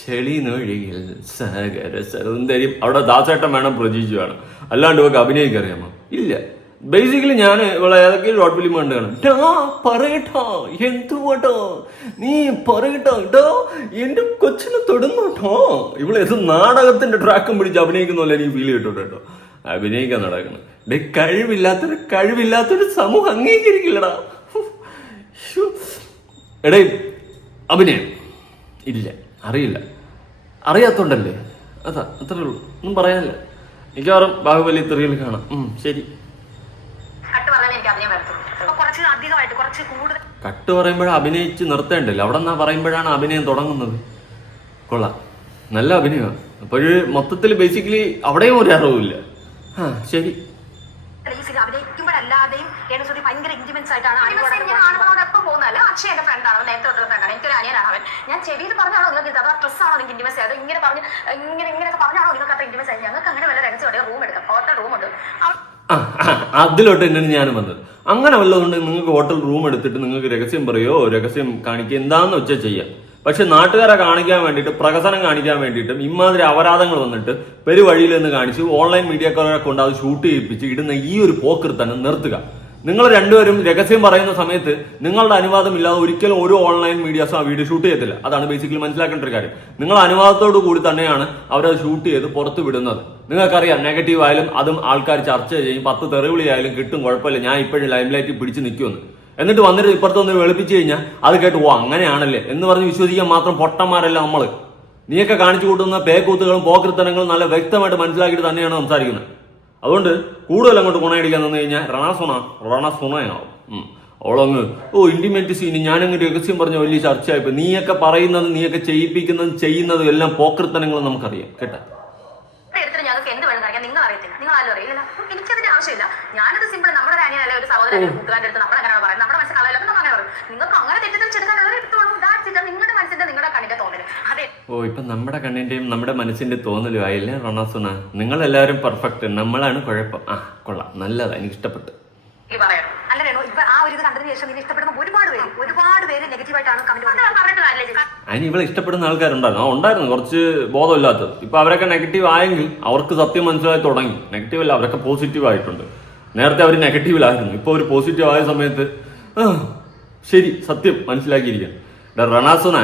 ചെളിനൊഴിയിൽ സാഗര സൗന്ദര്യം. അവിടെ ദാസേട്ടൻ വേണം, പ്രജീജ് വേണം, അല്ലാണ്ട് ഇവക്ക് അഭിനയിക്കാൻ അറിയാമോ? ഇല്ല. ബേസിക്കലി ഞാൻ ഇവിടെ ഏതൊക്കെയും ഷോർട്ട് ഫിലിം കണ്ട് കാണും. പറയട്ടോ എന്തുവാട്ടോ നീ പറയട്ടോ എന്റെ കൊച്ചിനെ തൊടുന്നോട്ടോ. ഇവിടെ ഏത് നാടകത്തിന്റെ ട്രാക്കും പിടിച്ച് അഭിനയിക്കുന്നല്ല എനിക്ക് ഫീൽ ചെയ്തിട്ടോ കേട്ടോ. അഭിനയിക്കാൻ നടക്കണം. കഴിവില്ലാത്തൊരു സമൂഹം അംഗീകരിക്കില്ലടാ. എടേ അഭിനയം ഇല്ല, അറിയില്ല, അറിയാത്തോണ്ടല്ലേ. അത്രേ ഉള്ളൂ, ഒന്നും പറയാനില്ല. മിക്കവാറും ബാഹുബലി 3 കാണാം. ശരി. കട്ട് പറയുമ്പോഴാണ് അഭിനയിച്ച് നിർത്തേണ്ടല്ലോ. അവിടെ നിന്നാ പറയുമ്പോഴാണ് അഭിനയം തുടങ്ങുന്നത്. കൊള്ളാം, നല്ല അഭിനയമാണ്. അപ്പോഴ് മൊത്തത്തിൽ ബേസിക്കലി അവിടെയും ഒരു അറിവില്ല. ശരി. അഭിനയിക്കുമ്പോഴല്ലാതെയും രേണുസുതി ഭയങ്കര ഇന്റിമൻസ് ആയിട്ടാണ് എപ്പം പോകുന്നതല്ല. അക്ഷയ എന്റെ ഫ്രണ്ടാണ്, നേരത്തെ തൊട്ടുള്ള ഫ്രണ്ടാണ്, എനിക്കൊരു അനിയനാണ് അവൻ. ഞാൻ ചെവിയിൽ പറഞ്ഞാണോ നിങ്ങൾക്ക് അതാ ഡ്രസ്സാണോ നിങ്ങൾക്ക് ഇന്റിമൻസ് ആയത്? ഇങ്ങനെ ഇങ്ങനെയൊക്കെ പറഞ്ഞാണോ നിങ്ങൾക്ക് അത്ര ഇന്റിമൻസ് ആയി? ഞങ്ങൾക്ക് അങ്ങനെ വല്ല രഹസ്യം റൂം എടുക്കാം, ഹോട്ടൽ റൂമുണ്ട്. അതിലോട്ട് തന്നെയാണ് ഞാനും വന്നത്. അങ്ങനെ വല്ലതുകൊണ്ട് നിങ്ങൾക്ക് ഹോട്ടൽ റൂം എടുത്തിട്ട് നിങ്ങൾക്ക് രഹസ്യം പറയോ രഹസ്യം കാണിക്കുക എന്താന്ന് വെച്ചാൽ ചെയ്യാം. പക്ഷെ നാട്ടുകാരെ കാണിക്കാൻ വേണ്ടിയിട്ട്, പ്രകസനം കാണിക്കാൻ വേണ്ടിയിട്ടും ഇമാതിരി അപരാധങ്ങൾ വന്നിട്ട് പെരുവഴിയിൽ നിന്ന് കാണിച്ച് ഓൺലൈൻ മീഡിയക്കാരെ കൊണ്ട് അത് ഷൂട്ട് ചെയ്യിപ്പിച്ച് ഇടുന്ന ഈ ഒരു പോക്കൃത്തനം നിർത്തുക. നിങ്ങൾ രണ്ടുപേരും രഹസ്യം പറയുന്ന സമയത്ത് നിങ്ങളുടെ അനുവാദം ഇല്ലാതെ ഒരിക്കലും ഒരു ഓൺലൈൻ മീഡിയാസും ആ വീഡിയോ ഷൂട്ട് ചെയ്യത്തില്ല. അതാണ് ബേസിക്കലി മനസ്സിലാക്കേണ്ട ഒരു കാര്യം. നിങ്ങൾ അനുവാദത്തോടു കൂടി തന്നെയാണ് അവരത് ഷൂട്ട് ചെയ്ത് പുറത്ത് വിടുന്നത്. നിങ്ങൾക്കറിയാം, നെഗറ്റീവ് ആയാലും അതും ആൾക്കാർ ചർച്ച ചെയ്യും. 10 തെറിവിളി ആയാലും കിട്ടും, കുഴപ്പമില്ല, ഞാൻ ഇപ്പോഴും ലൈംലൈറ്റിൽ പിടിച്ച് നിൽക്കുമെന്ന്. എന്നിട്ട് വന്നിട്ട് ഇപ്പുറത്തൊന്ന് വെളുപ്പിച്ച് കഴിഞ്ഞാൽ അത് കേട്ട് അങ്ങനെയാണല്ലേ എന്ന് പറഞ്ഞ് വിശ്വസിക്കാൻ മാത്രം പൊട്ടന്മാരല്ല നമ്മള്. നീയൊക്കെ കാണിച്ചു കൂട്ടുന്ന പേക്കൂത്തുകളും പോക്കൃത്തനങ്ങളും നല്ല വ്യക്തമായിട്ട് മനസ്സിലാക്കിയിട്ട് തന്നെയാണ് സംസാരിക്കുന്നത്. അതുകൊണ്ട് കൂടുതൽ അങ്ങോട്ട് ഗുണയടിക്കാൻ തന്നു കഴിഞ്ഞാൽ രണസുണയാവും. അവളങ്ങ് ഇന്റിമേറ്റ് സീന് ഞാനങ്ങ് രഹസ്യം പറഞ്ഞ വലിയ ചർച്ചയായിപ്പോ. നീയൊക്കെ പറയുന്നതും നീയൊക്കെ ചെയ്യിപ്പിക്കുന്നതും ചെയ്യുന്നതും എല്ലാം പോക്കൃത്തനങ്ങളും നമുക്കറിയാം കേട്ടോ. ഞങ്ങൾക്ക് എന്ത് വേണം കാണിക്കാൻ നിങ്ങൾ അറിയത്തില്ല, നിങ്ങൾ ആരും അറിയില്ല. എനിക്കതിന്റെ ആവശ്യമില്ല. ഞാനത് സിമ്പിൾ നമ്മുടെ ഒരു അനിയനല്ല, ഒരു സഹോദരൻ കൂട്ടുകാരുടെ അടുത്ത് നമ്മൾ അങ്ങനെ പറയുന്നത്. നമ്മുടെ മനസ്സിൽ കളയില്ല, നമ്മൾ അങ്ങനെ പറയും. നിങ്ങൾക്ക് അങ്ങനെ തെറ്റിദ്ധരിച്ചെടുക്കാനുള്ളത് എടുത്തോളൂ. നിങ്ങളുടെ മനസ്സിന്റെ നിങ്ങളുടെ കണ്ണിന്റെ തോന്നല്. അതെ. ഇപ്പൊ നമ്മുടെ കണ്ണിന്റെയും നമ്മുടെ മനസ്സിന്റെ തോന്നലും ആയില്ലേ റണസുണ? നിങ്ങൾ എല്ലാവരും പെർഫെക്റ്റ്, നമ്മളാണ് കുഴപ്പം. കൊള്ളാം, നല്ലതാ, എനിക്ക് ഇഷ്ടപ്പെട്ടു. അല്ല രേണു, ഇപ്പൊ ആ ഒരു ഇത് കണ്ടതിന് ശേഷം നിങ്ങൾ ഇഷ്ടപ്പെടുന്ന ഒരുപാട് പേര് നെഗറ്റീവായിട്ടാണ് കമന്റ്. അതിന് ഇവളെ ഇഷ്ടപ്പെടുന്ന ഉണ്ടായിരുന്നു കുറച്ച് ബോധമില്ലാത്തത്. ഇപ്പൊ അവരൊക്കെ നെഗറ്റീവ് ആയെങ്കിൽ അവർക്ക് സത്യം മനസ്സിലായി തുടങ്ങി. നെഗറ്റീവ് അല്ല, അവരൊക്കെ പോസിറ്റീവ് ആയിട്ടുണ്ട്. നേരത്തെ അവർ നെഗറ്റീവിലായിരുന്നു, ഇപ്പൊ അവർ പോസിറ്റീവ് ആയ സമയത്ത് ശരി സത്യം മനസ്സിലാക്കിയിരിക്കണം. റണാസുന,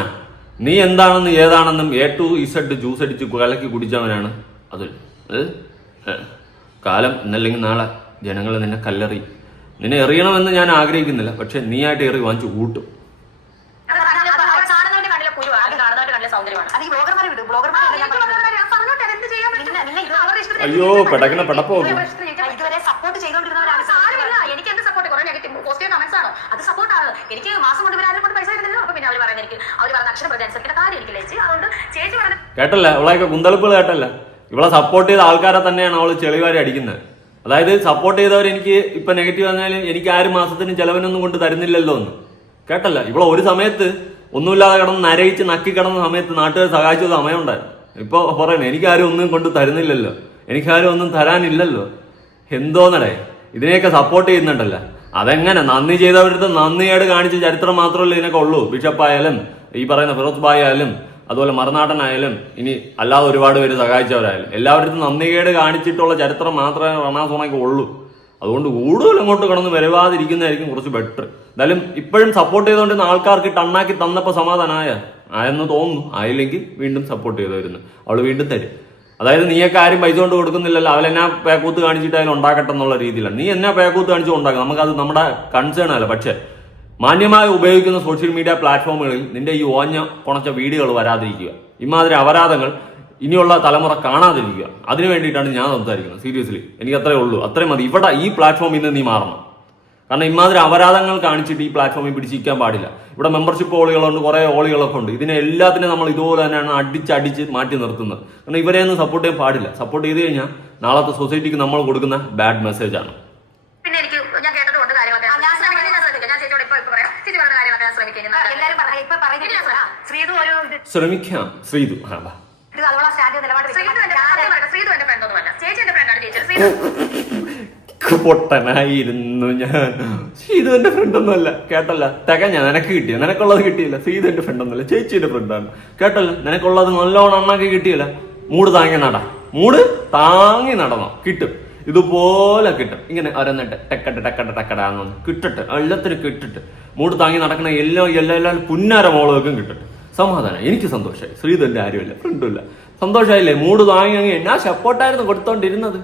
നീ എന്താണെന്നും ഏതാണെന്നും A to Z ജ്യൂസ് അടിച്ച് കലക്കി കുടിച്ചവനാണ്. അതിൽ കാലം എന്നല്ലെങ്കിൽ നാളെ ജനങ്ങൾ നിന്നെ കല്ലെറി. നിന്നെ എറിയണമെന്ന് ഞാൻ ആഗ്രഹിക്കുന്നില്ല, പക്ഷെ നീ ആയിട്ട് എറി വാങ്ങിച്ചു കൂട്ടും. അയ്യോ പെടക്കണ പെടപ്പോ. ഇതുവരെ സപ്പോർട്ട് ചെയ്തോണ്ടിരുന്നവരാണ്. എനിക്ക് എന്ത് സപ്പോർട്ട്? കുറെ നെഗറ്റീവ് പോസിറ്റീവ് കമന്റ്സ് ആണോ? അത് സപ്പോർട്ടാണ്. എനിക്ക് മാസം കൊണ്ട് വരാനും കൊണ്ട് പൈസ കിട്ടുന്നില്ല. അപ്പൊ പിന്നെ അവർ പറയുന്നത് എനിക്ക് അക്ഷരം പ്രതി അനുസരിക്കേണ്ട കാര്യം എനിക്കില്ല ചേച്ചി. അതുകൊണ്ട് ചേച്ചി പറഞ്ഞ കേട്ടല്ല, അവളെയൊക്കെ കുന്തളിപ്പുകൾ കേട്ടല്ല. ഇവളെ സപ്പോർട്ട് ചെയ്ത ആൾക്കാരെ തന്നെയാണ് അവള് ചെളിവാരി അടിക്കുന്നത്. അതായത് സപ്പോർട്ട് ചെയ്തവർ എനിക്ക് ഇപ്പൊ നെഗറ്റീവ് പറഞ്ഞാലും എനിക്ക് 6 മാസത്തിന് ചെലവിനൊന്നും കൊണ്ട് തരുന്നില്ലല്ലോ എന്ന് കേട്ടല്ല. ഇവിടെ ഒരു സമയത്ത് ഒന്നുമില്ലാതെ കിടന്ന് നരയിച്ച് നക്കി കിടന്ന സമയത്ത് നാട്ടുകാർ സഹായിച്ച സമയം ഉണ്ടായിരുന്നു. ഇപ്പൊ പറയണേ എനിക്കാരും ഒന്നും കൊണ്ട് തരുന്നില്ലല്ലോ, എനിക്കാരും ഒന്നും തരാനില്ലല്ലോ. എന്തോന്നടേ, ഇതിനെയൊക്കെ സപ്പോർട്ട് ചെയ്യുന്നുണ്ടല്ലോ. അതെങ്ങനെ നന്ദി ചെയ്തവരുടെ നന്ദിയേട് കാണിച്ച ചരിത്രം മാത്രമല്ല ഇതിനൊക്കെ ഉള്ളൂ. ബിഷപ്പ് ആയാലും ഈ പറയുന്ന ഫിറോസ് ഭായ് ആയാലും അതുപോലെ മറുനാടനായാലും ഇനി അല്ലാതെ ഒരുപാട് പേര് സഹായിച്ചവരായാലും എല്ലാവരും നന്ദികേട് കാണിച്ചിട്ടുള്ള ചരിത്രം മാത്രമേ റണാ സോണയ്ക്ക് ഉള്ളൂ. അതുകൊണ്ട് കൂടുതൽ അങ്ങോട്ട് കിടന്ന് വരവാതിരിക്കുന്നതായിരിക്കും കുറച്ച് ബെറ്റർ. എന്തായാലും ഇപ്പോഴും സപ്പോർട്ട് ചെയ്തുകൊണ്ടിരുന്ന ആൾക്കാർക്ക് ടണ്ണാക്കി തന്നപ്പോൾ ആയെന്ന് തോന്നുന്നു. ആയില്ലെങ്കിൽ വീണ്ടും സപ്പോർട്ട് ചെയ്തു വരുന്നു. അവള് വീണ്ടും തരും. അതായത് നീയൊക്കെ ആരും പൈസ കൊണ്ട് കൊടുക്കുന്നില്ലല്ലോ, അവലെന്നാ പേക്കൂത്ത് കാണിച്ചിട്ട് അതിൽ ഉണ്ടാക്കട്ടെ എന്നുള്ള രീതിയിലാണ്. നീ എന്നാ പേക്കൂത്ത് കാണിച്ച് ഉണ്ടാക്കുക, നമുക്കത് നമ്മുടെ കൺസേൺ അല്ല. പക്ഷെ മാന്യമായി ഉപയോഗിക്കുന്ന സോഷ്യൽ മീഡിയ പ്ലാറ്റ്ഫോമുകളിൽ നിന്റെ ഈ ഓഞ്ഞ കുണച്ച വീഡിയോകൾ വരാതിരിക്കുക, ഇമാതിരി അപരാധങ്ങൾ ഇനിയുള്ള തലമുറ കാണാതിരിക്കുക. അതിനു വേണ്ടിയിട്ടാണ് ഞാൻ സംസാരിക്കുന്നത്. സീരിയസ്ലി എനിക്ക് അത്രേ ഉള്ളൂ, അത്രയും മതി. ഇവിടെ ഈ പ്ലാറ്റ്ഫോമിൽ നിന്ന് നീ മാറണം. കാരണം ഇമാതിരി അപരാധങ്ങൾ കാണിച്ചിട്ട് ഈ പ്ലാറ്റ്ഫോമിൽ പിടിച്ചിരിക്കാൻ പാടില്ല. ഇവിടെ മെമ്പർഷിപ്പ് ഓളികളുണ്ട്, കുറെ ഓളികളൊക്കെ ഉണ്ട്. ഇതിനെ എല്ലാത്തിനും നമ്മൾ ഇതുപോലെ തന്നെയാണ് അടിച്ച് മാറ്റി നിർത്തുന്നത്. കാരണം ഇവരെയൊന്നും സപ്പോർട്ട് ചെയ്യാൻ പാടില്ല. സപ്പോർട്ട് ചെയ്ത് കഴിഞ്ഞാൽ നാളത്തെ സൊസൈറ്റിക്ക് നമ്മൾ കൊടുക്കുന്ന ബാഡ് മെസ്സേജ് ആണ്. പിന്നെ എനിക്ക് ഞാൻ കേട്ടതുകൊണ്ട് കാര്യങ്ങളൊക്കെ ഞാൻ ചേച്ചിയോട് ഇപ്പൊ പറയാം. ചേച്ചി പറഞ്ഞ കാര്യങ്ങളൊക്കെ ഞാൻ ശ്രമിക്കാം. ശ്രീതു ഒരു ശ്രമിക്കാം. ശ്രീതു ശ്രീതു എന്റെ ഫ്രണ്ട് ഒന്നുമല്ല, ചേച്ചി എന്റെ ഫ്രണ്ടാണ്. ചേച്ചി പൊട്ടനായിരുന്നു ഞാൻ. ശ്രീതു എന്റെ ഫ്രണ്ടൊന്നും അല്ല, കേട്ടല്ല. തികഞ്ഞ നിനക്ക് കിട്ടിയ, നിനക്കുള്ളത് കിട്ടിയില്ല. ശ്രീതു എന്റെ ഫ്രണ്ടൊന്നുമല്ല, ചേച്ചി എന്റെ ഫ്രണ്ടാണ്. കേട്ടല്ല, നിനക്കുള്ളത് നല്ലോണം അണ്ണാക്കി കിട്ടിയില്ല. മൂട് താങ്ങി നടന്നോ കിട്ടും. ഇതുപോലെ കിട്ടും. ഇങ്ങനെ ഒരെന്നിട്ട് ടക്കടാന്ന് കിട്ടട്ടെ, എല്ലാത്തിനും കിട്ടിട്ട് മൂട് താങ്ങി നടക്കണ എല്ലാ പുന്നാര മോളകൾക്കും കിട്ടട്ടെ. സമാധാനം. എനിക്ക് സന്തോഷമായി. ശ്രീധന്റെ ആരുമില്ല, ഫ്രണ്ടുമില്ല. സന്തോഷമായില്ലേ? മൂട് താങ്ങി ഞാൻ സപ്പോർട്ടായിരുന്നു കൊടുത്തോണ്ടിരുന്നത്.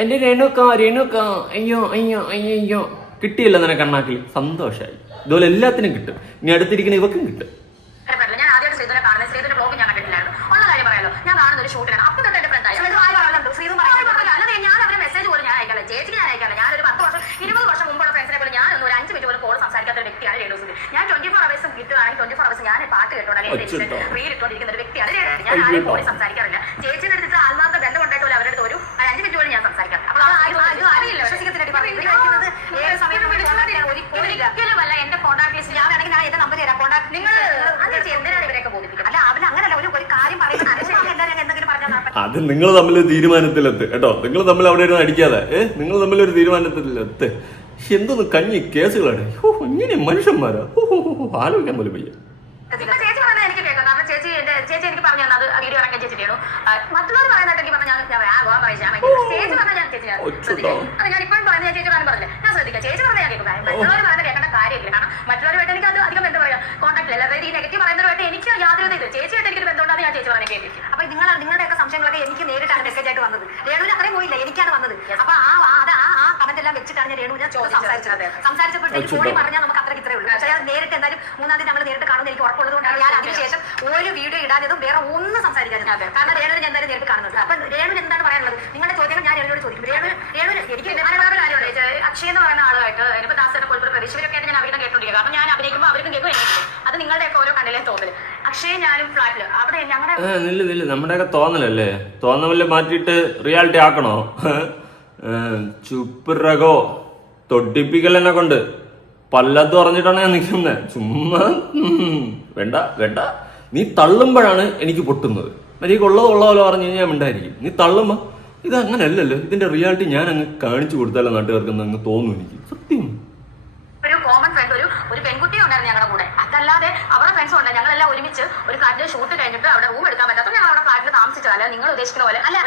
എന്റെ രേണുക്ക അയ്യോ കിട്ടിയില്ല നിനക്ക് അണ്ണാക്കിൽ. സന്തോഷമായി. ഇതുപോലെ എല്ലാത്തിനും കിട്ടും. ഇനി അടുത്തിരിക്കുന്ന ഇവക്കും കിട്ടും. ഞാൻ ആദ്യമായിട്ട് ശ്രീധനെ കാണുന്നത്. ശ്രീധന്റെ ബ്ലോഗ് ഞാൻ കണ്ടിട്ടില്ലായിരുന്നു. ഉള്ള കാര്യം പറയാലോ, ഞാൻ കാണുന്ന ഒരു ഷൂട്ടിലാണ്. അപ്പൊ തൊട്ട് എന്റെ ഫ്രണ്ടായി ഞാൻ അവരെ മെസ്സേജ് പോലും ഞാൻ അയക്കാറില്ല, ചേച്ചിക്ക് ഞാൻ അയക്കാറില്ല. ഞാനൊരു 10 വർഷം 20 വർഷം മുമ്പുള്ള ഫ്രണ്ട്സിനെ പോലും ഞാൻ ഒരു 5 മിനിറ്റ് പോലും കോൾ സംസാരിക്കാത്ത ഒരു വ്യക്തിയാണ് രേണു സുധി. ഞാൻ 24 hours കിട്ടുകയാണെങ്കിൽ 24 hours ഞാൻ പാട്ട് കേട്ടോണ്ടെങ്കിൽ റീൽ ഇട്ടോണ്ടിരിക്കുന്ന ഒരു വ്യക്തിയാണ് രേണു. ഞാൻ ആരെയും കോളി സംസാരിക്കാറില്ല. ചേച്ചിയുടെ അടുത്ത് ആത്മാർത്ഥ ബന്ധം ഉണ്ടായിട്ട് അവരുടെ അടുത്ത് ഒരു 5 മിനിറ്റ് പോലും ഞാൻ സംസാരിക്കാം. അപ്പോൾ അറിയില്ല ഒരിക്കലുമല്ല എന്റെ കോൺടാക്ട് ലിസ്റ്റ്. ഞാൻ വേണമെങ്കിൽ ഞാൻ എന്റെ നമ്പർ തരാം. കോൺടാക്ട് നിങ്ങൾ എന്തിനാണ് ഇവരെയൊക്കെ ബോധിപ്പിക്കുന്നത്? അല്ല അവൻ അങ്ങനല്ല, ഒരു കാര്യം പറയുന്നത് എന്തെങ്കിലും പറഞ്ഞാൽ അത് നിങ്ങൾ തമ്മിൽ തീരുമാനത്തിലെത്ത് കേട്ടോ. നിങ്ങൾ തമ്മിൽ അവിടെ ഇരുന്ന് അടിക്കാതെ നിങ്ങൾ തമ്മിൽ ഒരു തീരുമാനത്തിലെത്ത്. എന്തൊന്ന് കഞ്ഞി കേസുകളാണ്. ഇങ്ങനെ മനുഷ്യന്മാരാ. ആലോചിക്കാൻ പോലും വയ്യ. ചേച്ചി പറഞ്ഞാൽ എനിക്ക് കേൾക്കാം. കാരണം ചേച്ചി എനിക്ക് പറഞ്ഞു തന്നത് വീഡിയോ ഇറക്കാൻ ചേച്ചി ചെയ്യണു. മറ്റുള്ളവർ പറയുന്നത് എനിക്ക് പറഞ്ഞാൽ ചേച്ചി പറഞ്ഞാൽ ഞാൻ ചേച്ചി അത് ഞാൻ ഇപ്പോഴും പറയുന്നത് ചേച്ചി പറഞ്ഞില്ല. ഞാൻ ശ്രദ്ധിക്കാം. ചേച്ചി പറഞ്ഞാൽ ഞാൻ കേൾക്കും. മറ്റുള്ളവർ പറയുന്നത് കേൾക്കേണ്ട കാര്യമില്ല. കാരണം മറ്റുള്ളവരുമായിട്ട് എനിക്ക് അത് അധികം എന്താ പറയാ കോൺടാക്ട് ഇല്ല. അതായത് ഈ നെഗറ്റീവ് പറയുന്നവരുമായിട്ട് എനിക്ക് യാതൊരു ഇത് ചേച്ചിയായിട്ട് എനിക്കൊരു ബന്ധമുണ്ടാകും. ഞാൻ ചേച്ചി പറഞ്ഞാൽ കേൾക്കും. അപ്പൊ നിങ്ങളുടെയൊക്കെ സംശയങ്ങളൊക്കെ എനിക്ക് നേരിട്ടാണ് മെസ്സേജ് ആയിട്ട് വന്നത്. രേണുവിന് അത്രയും പോയില്ല, എനിക്കാണ് വന്നത്. അപ്പൊ ആ കമന്റ് എല്ലാം വെച്ചിട്ടാണ് ഞാൻ രേണുവിനെ സംസാരിച്ചപ്പോഴത്തേക്ക് ഫോണിൽ പറഞ്ഞാൽ നമുക്ക് അത്രയ്ക്ക് ഇത്രേ ഉള്ളൂ. പക്ഷേ നേരിട്ട് എന്തായാലും 3-ാം തീയതി നമ്മൾ നേരിട്ട് കാണുന്നത് എനിക്ക് ഉറപ്പുള്ളത് കൊണ്ടാണ് ഞാൻ അതിനുശേഷം ഒരു വീഡിയോ ഇടാനും വേറെ ഒന്നും സംസാരിക്കാനും. കാരണം രേണുവിനെ ഞാൻ എന്തായാലും നേരിട്ട് കാണുന്നത്. അപ്പൊ രേണുവിന് എന്താണ് പറയാനുള്ളത്? നിങ്ങളുടെ ചോദ്യങ്ങൾ ഞാൻ രേണുവിനോട് ചോദിക്കും. രേണു എനിക്ക് വേറെ കാര്യമുണ്ട്. അക്ഷയ് എന്ന് പറയുന്ന ആളുമായിട്ട് എനിക്ക് ദാസനെ പോലത്തെ പ്രതീക്ഷവരൊക്കെ ആയിട്ട് ഞാൻ അഭിനയം കേട്ടോണ്ടിരിക്കുക. കാരണം ഞാൻ അഭിനയിക്കുമ്പോൾ അവർക്കും കേൾക്കും എനിക്കും. അത് നിങ്ങളുടെയൊക്കെ ഓരോ കണ്ണിലെ തോന്നല്. അക്ഷയ് ഞാനും ഫ്ലാറ്റില് അവിടെ ഞങ്ങളുടെ നമ്മുടെയൊക്കെ തോന്നലല്ലേ. തോന്നല് മാറ്റിയിട്ട് റിയാലിറ്റി ആക്കണോ? ചുപ്പിറകോ തൊട്ടിപ്പിക്കലെന്നെ കൊണ്ട് പല്ലത്ത് പറഞ്ഞിട്ടാണ് ഞാൻ നിൽക്കുന്നത്. ചുമ്മാ വേണ്ട. നീ തള്ളുമ്പോഴാണ് എനിക്ക് പൊട്ടുന്നത്. എനിക്ക് ഉള്ള പോലെ പറഞ്ഞു കഴിഞ്ഞാൽ മിണ്ടായിരിക്കും. നീ തള്ളുമ്പോ ഇത് അങ്ങനെയല്ലല്ലോ, ഇതിന്റെ റിയാലിറ്റി ഞാൻ അങ്ങ് കാണിച്ചു കൊടുത്താലോ നാട്ടുകാർക്ക് അങ്ങ് തോന്നും എനിക്ക്. സത്യം. ഒരു കോമൺ ഫ്രണ്ട് ഒരു പെൺകുട്ടി ഉണ്ടായിരുന്നു ഞങ്ങളുടെ കൂടെ. അതല്ലാതെ അവരുടെ ഫ്രണ്ട്സും ഉണ്ട്. ഞങ്ങളെല്ലാം ഒരുമിച്ച് ഒരു ഫ്ലാറ്റിൽ ഷൂട്ട് കഴിഞ്ഞിട്ട് അവിടെ റൂം എടുക്കാൻ പറ്റാത്ത ഞങ്ങൾ അവിടെ ഫ്ലാറ്റിൽ താമസിച്ചതല്ല. നിങ്ങൾ ഉദ്ദേശിക്കുന്ന പോലെ അല്ല.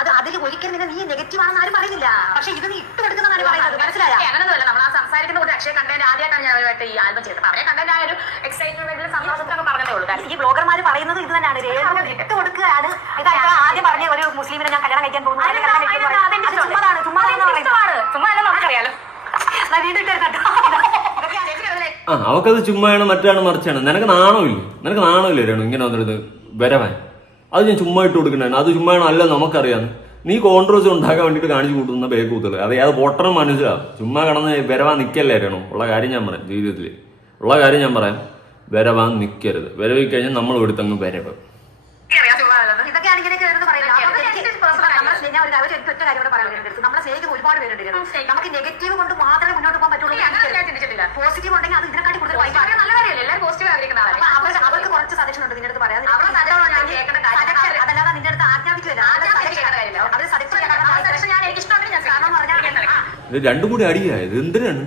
അത് അതിൽ ഒരിക്കലും നീ നെഗറ്റീവ് ആണെന്ന് ആരും പറയുന്നില്ല. പക്ഷെ ഇത് നീ ഇട്ട് കൊടുക്കുന്നതാണ് പറയുന്നത്. മനസ്സിലായോ? അങ്ങനെയൊന്നുമല്ല. നമ്മൾ ആ സംസാരിക്കുന്ന കൂടെ അക്ഷയ കണ്ടന്റ് ആദ്യമായിട്ടാണ് ഞാൻ അവരുമായിട്ട് ഈ ആൽബം ചെയ്തത്. അവരെ കണ്ടന്റ് ആ ഒരു എക്സൈറ്റ്മെന്റിൽ സന്തോഷത്തിലൊക്കെ പറഞ്ഞതേ ഉള്ളൂ. ഈ ബ്ലോഗർമാർ പറയുന്നത് ഇത് തന്നെയാണ്. ഇട്ട് കൊടുക്കുകയാണ്. ആദ്യം പറഞ്ഞ ഒരു മുസ്ലിമിനെ ഞാൻ കല്യാണം കഴിക്കാൻ പോകുന്നു. നമുക്കറിയാലോ. അവക്കത് ചുമ്മാണ്, മറ്റാണ് മറിച്ചാണ്. നിനക്ക് നാണമില്ലേ രേണു ഇങ്ങനെ വന്നിരുന്നത് വരവാൻ? അത് ഞാൻ ചുമ്മാ ഇട്ട് കൊടുക്കണേ. അത് ചുമ്മാണോ അല്ല നമുക്കറിയാം. നീ കോൺട്രവേഴ്സി ഉണ്ടാക്കാൻ വേണ്ടിയിട്ട് കാണിച്ചു കൂട്ടുന്ന ബേക്കൂത്തല്. അത് പൊട്ടണം മനസ്സിലാവും. ചുമ്മാ കിടന്ന് വരവാൻ നിൽക്കല്ലേ രേണു. ഉള്ള കാര്യം ഞാൻ പറയാം. ജീവിതത്തിൽ ഉള്ള കാര്യം ഞാൻ പറയാം. വരവാൻ നിൽക്കരുത്. വരവിൽ കഴിഞ്ഞാൽ നമ്മൾ എടുത്തങ്ങ് വരവ്. നമ്മളെ സ്നേഹിക്കുന്ന ഒരുപാട് പേരുണ്ട്. നമുക്ക് നെഗറ്റീവ് കൊണ്ട് മാത്രമേ മുന്നോട്ട് പോകാൻ പറ്റുള്ളൂ. പോസിറ്റീവ് ഉണ്ടെങ്കിൽ അത് ഇതിനെക്കാട്ടി കൂടുതൽ നല്ല കാര്യമല്ലേ. എല്ലാവരും പോസിറ്റീവ് ആയിരിക്കുന്ന അവർക്ക് കുറച്ച് സജഷൻ ഉണ്ട് നിന്റെ അടുത്ത് പറയാൻ. അതല്ലാതെ നിന്റെ അടുത്ത് ആജ്ഞാപിക്കില്ല. രണ്ടും കൂടി അടിയായത് എന്തിനാണ്?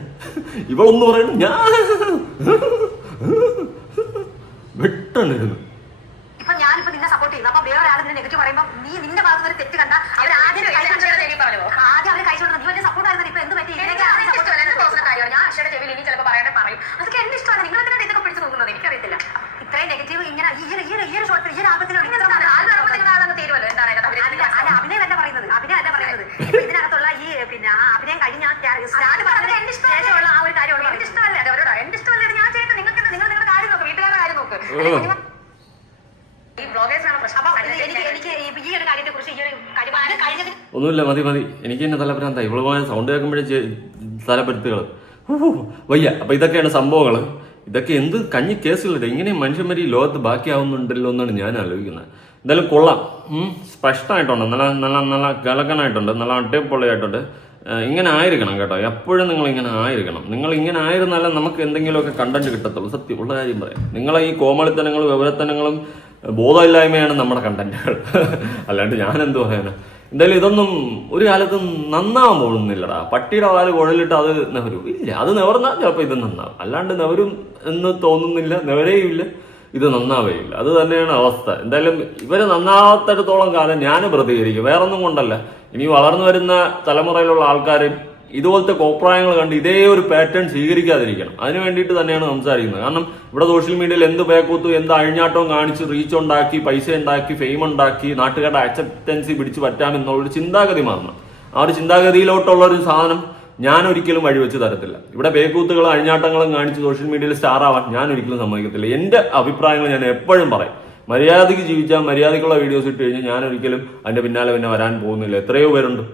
ഇവളൊന്ന് പറയുന്നു, ഞാൻ വെട്ടണിരുന്നു. നിന്റെ ഭാഗത്ത് ഒരു തെറ്റ് കണ്ട അവർ ആദ്യം അവരെ കഴിച്ചോണ്ട് നീ വലിയ സപ്പോർട്ട് ആയിരുന്നു. ഇപ്പൊ എന്ത് പറ്റി? ഞാൻ അക്ഷയുടെ ചെവിയിൽ ഇനി ചിലപ്പോൾ പറയാതെ പറയും. അതൊക്കെ എന്റെ ഇഷ്ടമാണ്. നിങ്ങൾ എന്തിനാണ് ഇതൊക്കെ പിടിച്ചു നോക്കുന്നത്? എനിക്കറിയത്തില്ല. ഇത്രയും നെഗറ്റീവ് ഇങ്ങനെ ഈ ഒരു ഷോട്ട് ഈ ഒരു ആൽബത്തിനോട് തീരുമല്ലോ. എന്താണ് അഭിനയം അല്ല പറയുന്നത്, അഭിനയം അല്ല പറയുന്നത്. ഇപ്പൊ ഇതിനകത്തുള്ള ഈ പിന്നെ അഭിനയം കഴിഞ്ഞ ശേഷമുള്ള ആ ഒരു കാര്യമാണ് എന്റെ ഇഷ്ടമല്ലേ. അവരോട് എന്റെ ഇഷ്ടമല്ലേ ഞാൻ ചെയ്യട്ടെ. നിങ്ങൾക്ക് നിങ്ങൾ നിങ്ങളുടെ കാര്യം നോക്ക്, വീട്ടുകാരുടെ കാര്യം നോക്ക്. ഈ ബ്ലോഗേഴ്സാണ് പ്രശ്നം. അപ്പൊ എനിക്ക് ഈ ഒരു കാര്യത്തെ കുറിച്ച് ഈ ഒരു കാര്യം കഴിഞ്ഞ ഒന്നുമില്ല, മതി. എനിക്ക് തന്നെ തലപരാന്തായി. ഇവളുമായ സൗണ്ട് കേൾക്കുമ്പോഴേ തലപരുത്തുകൾ വയ്യ. അപ്പൊ ഇതൊക്കെയാണ് സംഭവങ്ങൾ. ഇതൊക്കെ എന്ത് കഞ്ഞി കേസുകളില്ല. ഇങ്ങനെ മനുഷ്യന്മാർ ഈ ലോകത്ത് ബാക്കിയാവുന്നുണ്ടല്ലോ എന്നാണ് ഞാൻ ആലോചിക്കുന്നത്. എന്തായാലും കൊള്ളാം, സ്പഷ്ടമായിട്ടുണ്ട്, നല്ല കലക്കനായിട്ടുണ്ട്, നല്ല അടിപൊളിയായിട്ടുണ്ട്. ഇങ്ങനെ ആയിരിക്കണം കേട്ടോ, എപ്പോഴും നിങ്ങൾ ഇങ്ങനെ ആയിരിക്കണം. നിങ്ങൾ ഇങ്ങനെ ആയിരുന്നാലേ നമുക്ക് എന്തെങ്കിലുമൊക്കെ കണ്ടന്റ് കിട്ടത്തുള്ളൂ. സത്യമുള്ള കാര്യം പറയാം. നിങ്ങളെ ഈ കോമാളിത്തനങ്ങളും വിവരത്തനങ്ങളും ബോധമില്ലായ്മയാണ് നമ്മുടെ കണ്ടന്റുകൾ. അല്ലാണ്ട് ഞാനെന്ത് പറയാനാ. എന്തായാലും ഇതൊന്നും ഒരു കാലത്തും നന്നാവാൻ പോകുന്നില്ലടാ. പട്ടിയുടെ വാല് കുഴലിട്ട് അത് നെവരും ഇല്ല. അത് നെവർന്നാൽ ചിലപ്പോൾ ഇത് നന്നാവും. അല്ലാണ്ട് നെവരും എന്ന് തോന്നുന്നില്ല, നെവരേയില്ല, ഇത് നന്നാവേയില്ല. അത് തന്നെയാണ് അവസ്ഥ. എന്തായാലും ഇവര് നന്നാവാത്തിടത്തോളം കാലം ഞാൻ പ്രതികരിക്കും. വേറൊന്നും കൊണ്ടല്ല. ഇനി വളർന്നു വരുന്ന തലമുറയിലുള്ള ആൾക്കാർ ഇതുപോലത്തെ കോപ്രായങ്ങൾ കണ്ട് ഇതേ ഒരു പാറ്റേൺ സ്വീകരിക്കാതിരിക്കണം. അതിന് വേണ്ടിയിട്ട് തന്നെയാണ് സംസാരിക്കുന്നത്. കാരണം ഇവിടെ സോഷ്യൽ മീഡിയയിൽ എന്ത് ബേക്കൂത്തും എന്ത് അഴിഞ്ഞാട്ടവും കാണിച്ച് റീച്ച് ഉണ്ടാക്കി, പൈസ ഉണ്ടാക്കി, ഫെയിം ഉണ്ടാക്കി, നാട്ടുകാരുടെ അക്സെപ്റ്റൻസി പിടിച്ചു പറ്റാമെന്നുള്ളൊരു ചിന്താഗതി മാറണം. ആ ഒരു ചിന്താഗതിയിലോട്ടുള്ള ഒരു സാധനം ഞാൻ ഒരിക്കലും വഴിവെച്ച് തരത്തില്ല. ഇവിടെ ബേക്കൂത്തുകളും അഴിഞ്ഞാട്ടങ്ങളും കാണിച്ച് സോഷ്യൽ മീഡിയയിൽ സ്റ്റാർ ആവാൻ ഞാൻ ഒരിക്കലും സമ്മതിക്കത്തില്ല. എന്റെ അഭിപ്രായങ്ങൾ ഞാൻ എപ്പോഴും പറയും. മര്യാദയ്ക്ക് ജീവിച്ചാൽ മര്യാദയ്ക്കുള്ള വീഡിയോസ് ഇട്ട് കഴിഞ്ഞാൽ ഞാൻ ഒരിക്കലും അതിന്റെ പിന്നാലെ പിന്നെ വരാൻ പോകുന്നില്ല. എത്രയോ പേരുണ്ട്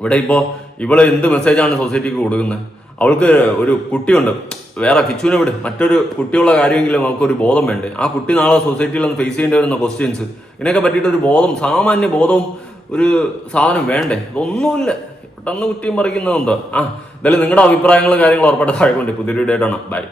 ഇവിടെ. ഇപ്പോൾ ഇവള് എന്ത് മെസ്സേജാണ് സൊസൈറ്റിക്ക് കൊടുക്കുന്നത്? അവൾക്ക് ഒരു കുട്ടിയുണ്ട്, വേറെ കിച്ചുവിനെ വിട്, മറ്റൊരു കുട്ടിയുള്ള കാര്യമെങ്കിലും അവൾക്കൊരു ബോധം വേണ്ടേ? ആ കുട്ടി നാളെ സൊസൈറ്റിയിൽ ഒന്ന് ഫേസ് ചെയ്യേണ്ടി വരുന്ന ക്വസ്റ്റ്യൻസ്, ഇതിനൊക്കെ പറ്റിയിട്ടൊരു ബോധം, സാമാന്യ ബോധവും ഒരു സാധനം വേണ്ടേ? ഇതൊന്നുമില്ല. പെട്ടെന്ന് കുറ്റിയും പറിക്കുന്നതെന്തോ. എന്തായാലും നിങ്ങളുടെ അഭിപ്രായങ്ങളും കാര്യങ്ങളും ഉറപ്പായിട്ട് താഴെ കൊണ്ട് പുതിയൊരു വീഡിയോ ആയിട്ടാണ്. ബൈ.